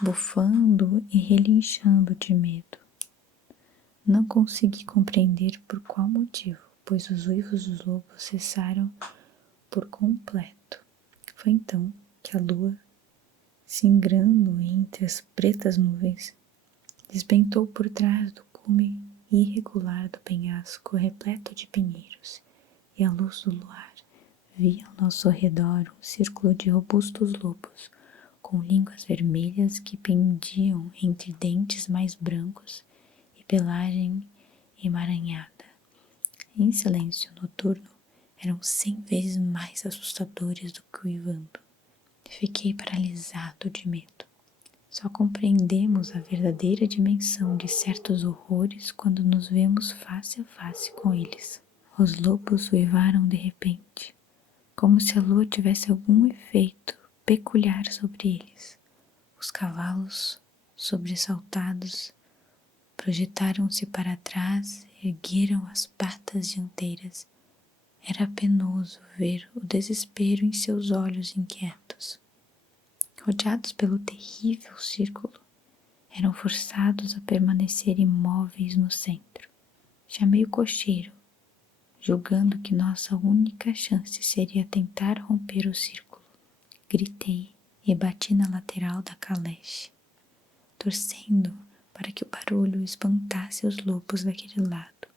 bufando e relinchando de medo. Não consegui compreender por qual motivo, pois os uivos dos lobos cessaram por completo. Foi então que a lua, singrando entre as pretas nuvens, despentou por trás do cume irregular do penhasco repleto de pinheiros, e a luz do luar via ao nosso redor um círculo de robustos lobos, com línguas vermelhas que pendiam entre dentes mais brancos e pelagem emaranhada. Em silêncio noturno, eram 100 vezes mais assustadores do que uivando. Fiquei paralisado de medo. Só compreendemos a verdadeira dimensão de certos horrores quando nos vemos face a face com eles. Os lobos uivaram de repente, como se a lua tivesse algum efeito peculiar sobre eles. Os cavalos, sobressaltados, projetaram-se para trás, ergueram as patas dianteiras. Era penoso ver o desespero em seus olhos inquietos. Rodeados pelo terrível círculo, eram forçados a permanecer imóveis no centro. Chamei o cocheiro, julgando que nossa única chance seria tentar romper o círculo. Gritei e bati na lateral da caleche, torcendo para que o barulho espantasse os lobos daquele lado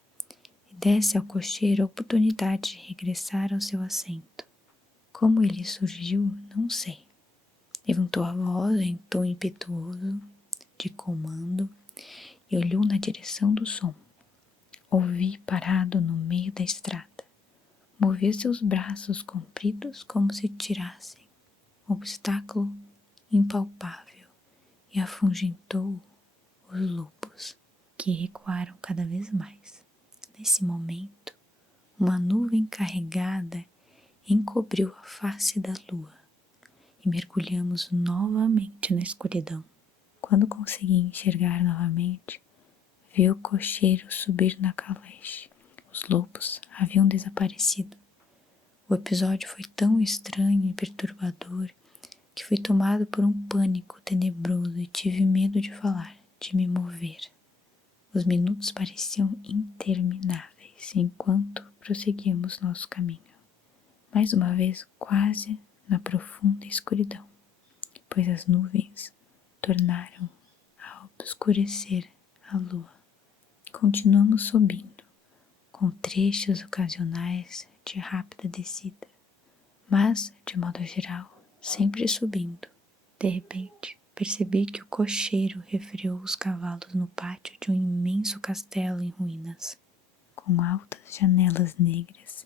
e desse ao cocheiro a oportunidade de regressar ao seu assento. Como ele surgiu, não sei. Levantou a voz em tom impetuoso, de comando e olhou na direção do som. Ouvi parado no meio da estrada. Movia seus braços compridos como se tirassem obstáculo impalpável e afugentou os lobos, que recuaram cada vez mais. Nesse momento, uma nuvem carregada encobriu a face da lua e mergulhamos novamente na escuridão. Quando consegui enxergar novamente, vi o cocheiro subir na caleche. Os lobos haviam desaparecido. O episódio foi tão estranho e perturbador que fui tomado por um pânico tenebroso e tive medo de falar, de me mover. Os minutos pareciam intermináveis enquanto prosseguíamos nosso caminho. Mais uma vez, quase na profunda escuridão, pois as nuvens tornaram a obscurecer a lua. Continuamos subindo, com trechos ocasionais de rápida descida, mas, de modo geral, sempre subindo. De repente, percebi que o cocheiro refreou os cavalos no pátio de um imenso castelo em ruínas, com altas janelas negras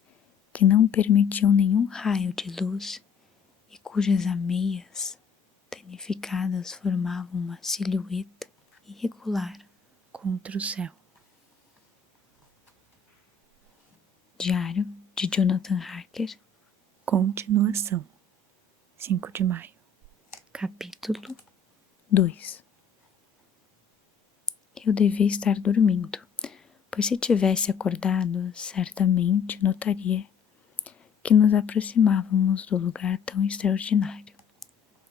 que não permitiam nenhum raio de luz e cujas ameias danificadas formavam uma silhueta irregular contra o céu. Diário de Jonathan Harker, continuação, 5 de maio, capítulo 2. Eu devia estar dormindo, pois se tivesse acordado, certamente notaria que nos aproximávamos do lugar tão extraordinário.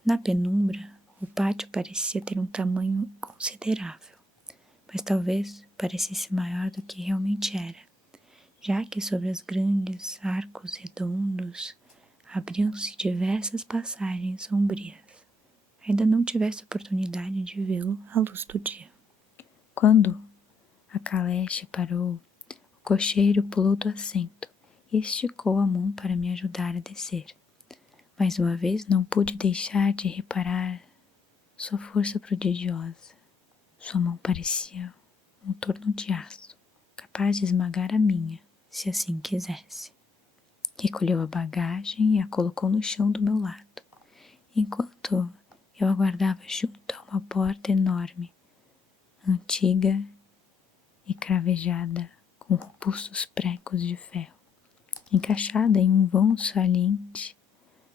Na penumbra, o pátio parecia ter um tamanho considerável, mas talvez parecesse maior do que realmente era, já que sobre os grandes arcos redondos abriam-se diversas passagens sombrias. Ainda não tivesse oportunidade de vê-lo à luz do dia. Quando a caleche parou, o cocheiro pulou do assento e esticou a mão para me ajudar a descer. Mais uma vez não pude deixar de reparar sua força prodigiosa. Sua mão parecia um torno de aço, capaz de esmagar a minha, se assim quisesse. Recolheu a bagagem e a colocou no chão do meu lado, enquanto eu aguardava junto a uma porta enorme, antiga e cravejada com robustos pregos de ferro, encaixada em um vão saliente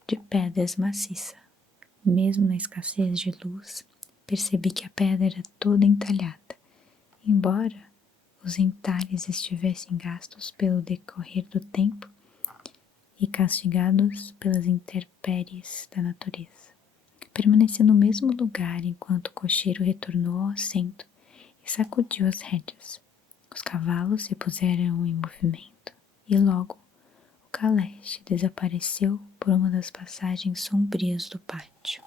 de pedras maciça. Mesmo na escassez de luz, percebi que a pedra era toda entalhada, embora os entalhes estivessem gastos pelo decorrer do tempo e castigados pelas intempéries da natureza. Permaneci no mesmo lugar enquanto o cocheiro retornou ao assento e sacudiu as rédeas. Os cavalos se puseram em movimento e logo o caleche desapareceu por uma das passagens sombrias do pátio.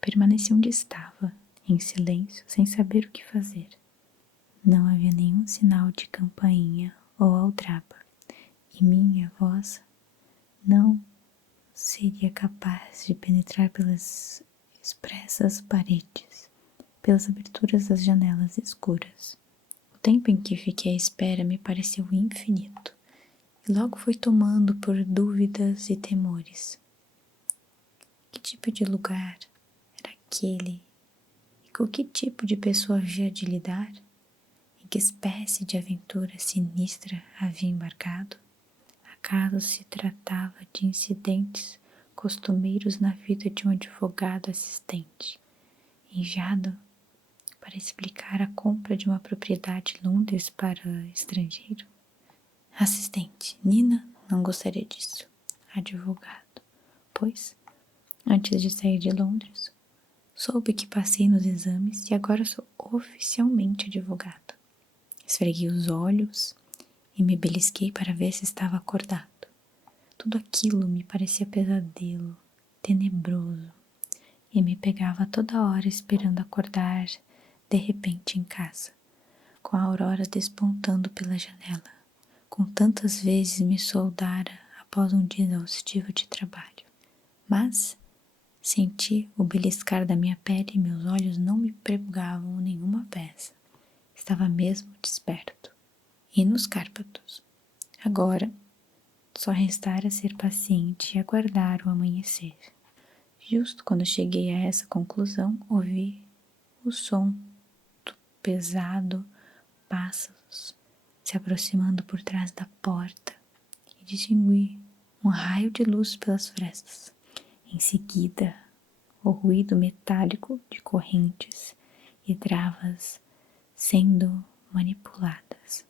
Permaneci onde estava, em silêncio, sem saber o que fazer. Não havia nenhum sinal de campainha ou aldraba, e minha voz não seria capaz de penetrar pelas espessas paredes, pelas aberturas das janelas escuras. O tempo em que fiquei à espera me pareceu infinito, e logo fui tomando por dúvidas e temores. Que tipo de lugar era aquele? E com que tipo de pessoa havia de lidar? Em que espécie de aventura sinistra havia embarcado? Acaso se tratava de incidentes costumeiros na vida de um advogado assistente, enviado para explicar a compra de uma propriedade em Londres para estrangeiro? Assistente, Nina não gostaria disso. Advogado, pois, antes de sair de Londres, soube que passei nos exames e agora sou oficialmente advogado. Esfreguei os olhos e me belisquei para ver se estava acordado. Tudo aquilo me parecia pesadelo, tenebroso, e me pegava toda hora esperando acordar de repente em casa, com a aurora despontando pela janela, como tantas vezes me soldara após um dia exaustivo de trabalho. Mas, Senti o beliscar da minha pele e meus olhos não me pregavam nenhuma peça. Estava mesmo desperto. E nos Cárpatos. Agora, só restara ser paciente e aguardar o amanhecer. Justo quando cheguei a essa conclusão, ouvi o som do pesado pássaros se aproximando por trás da porta e distingui um raio de luz pelas frestas. Em seguida, o ruído metálico de correntes e travas sendo manipuladas.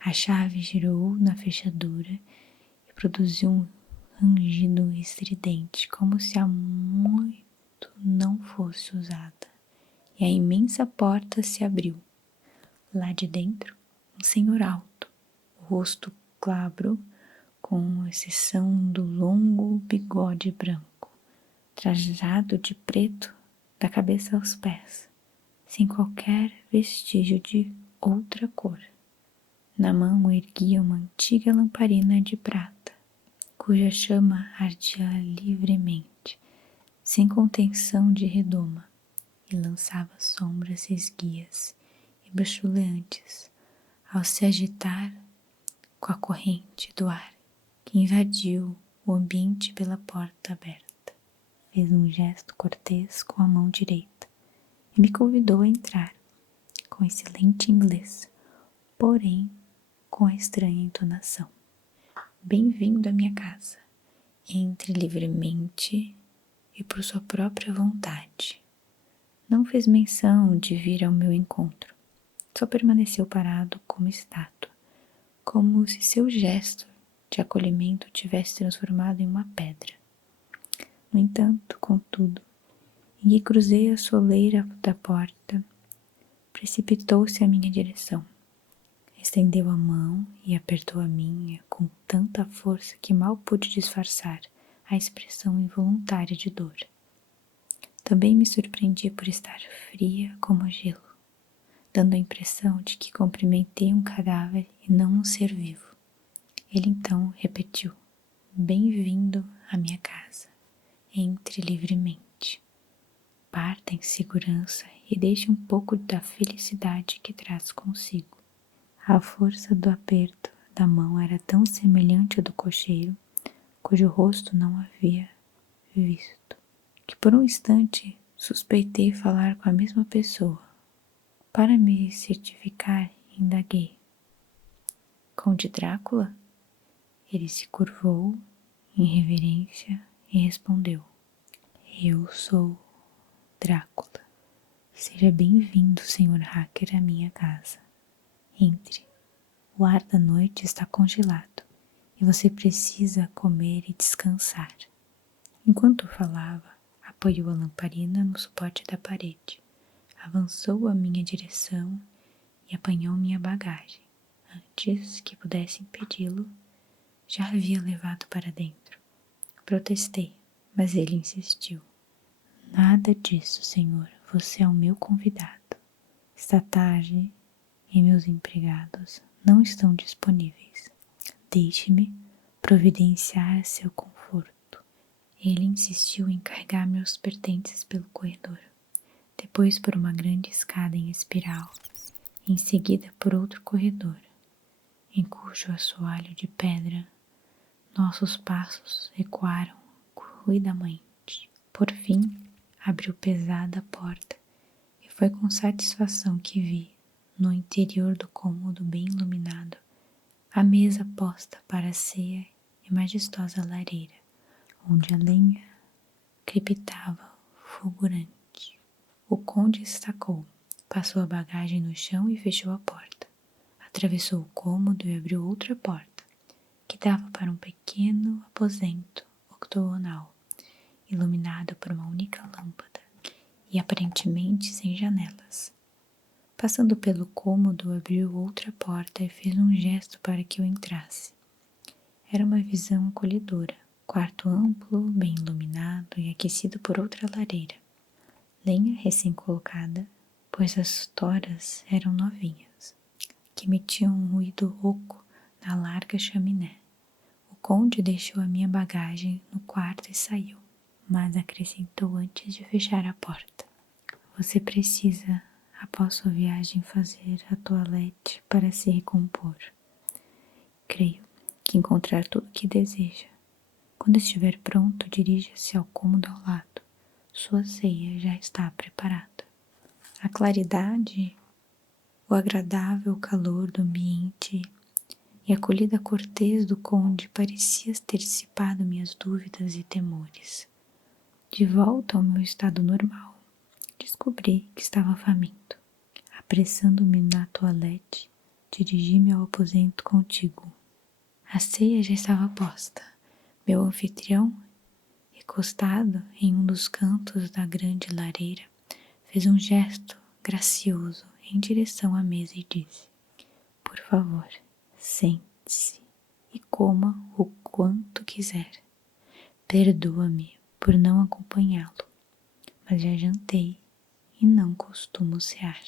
A chave girou na fechadura e produziu um rangido estridente, como se há muito não fosse usada. E a imensa porta se abriu. Lá de dentro, um senhor alto, o rosto glabro, com exceção do longo bigode branco, trajado de preto da cabeça aos pés, sem qualquer vestígio de outra cor. Na mão erguia uma antiga lamparina de prata, cuja chama ardia livremente, sem contenção de redoma, e lançava sombras esguias e bruxuleantes ao se agitar com a corrente do ar que invadiu o ambiente pela porta aberta. Fez um gesto cortês com a mão direita e me convidou a entrar, com excelente inglês, porém com a estranha entonação. Bem-vindo à minha casa. Entre livremente e por sua própria vontade. Não fez menção de vir ao meu encontro. Só permaneceu parado como estátua, como se seu gesto de acolhimento tivesse transformado em uma pedra. No entanto, contudo, em que cruzei a soleira da porta, precipitou-se à minha direção. Estendeu a mão e apertou a minha com tanta força que mal pude disfarçar a expressão involuntária de dor. Também me surpreendi por estar fria como gelo, dando a impressão de que cumprimentei um cadáver e não um ser vivo. Ele então repetiu: bem-vindo à minha casa. Entre livremente. Parta em segurança e deixe um pouco da felicidade que traz consigo. A força do aperto da mão era tão semelhante ao do cocheiro, cujo rosto não havia visto, que por um instante suspeitei falar com a mesma pessoa. Para me certificar, indaguei: Conde Drácula? Ele se curvou em reverência e respondeu: Eu sou Drácula. Seja bem-vindo, Sr. Hacker, à minha casa. Entre. O ar da noite está congelado e você precisa comer e descansar. Enquanto falava, apoiou a lamparina no suporte da parede, avançou à minha direção e apanhou minha bagagem. Antes que pudesse impedi-lo, já havia levado para dentro. Protestei, mas ele insistiu. Nada disso, senhor. Você é o meu convidado. Está tarde e meus empregados não estão disponíveis. Deixe-me providenciar seu conforto. Ele insistiu em carregar meus pertences pelo corredor, depois por uma grande escada em espiral, e em seguida por outro corredor, em cujo assoalho de pedra nossos passos ecoaram ruidamente. Por fim, abriu pesada a porta e foi com satisfação que vi, no interior do cômodo bem iluminado, a mesa posta para a ceia e majestosa lareira, onde a lenha crepitava fulgurante. O conde estacou, passou a bagagem no chão e fechou a porta. Atravessou o cômodo e abriu outra porta, que dava para um pequeno aposento octogonal, iluminado por uma única lâmpada e aparentemente sem janelas. Passando pelo cômodo, abriu outra porta e fez um gesto para que eu entrasse. Era uma visão acolhedora, quarto amplo, bem iluminado e aquecido por outra lareira. Lenha recém-colocada, pois as toras eram novinhas, que emitiam um ruído rouco na larga chaminé. O conde deixou a minha bagagem no quarto e saiu. mas acrescentou antes de fechar a porta. Você precisa, após sua viagem, fazer a toilette para se recompor. Creio que encontrar tudo o que deseja. Quando estiver pronto, dirija-se ao cômodo ao lado. Sua ceia já está preparada. A claridade, o agradável calor do ambiente e a acolhida cortês do conde parecia ter dissipado minhas dúvidas e temores. De volta ao meu estado normal, descobri que estava faminto. Apressando-me na toilette, dirigi-me ao aposento contíguo. A ceia já estava posta. Meu anfitrião, recostado em um dos cantos da grande lareira, fez um gesto gracioso em direção à mesa e disse: "Por favor, sente-se e coma o quanto quiser. Perdoa-me por não acompanhá-lo, mas já jantei e não costumo cear."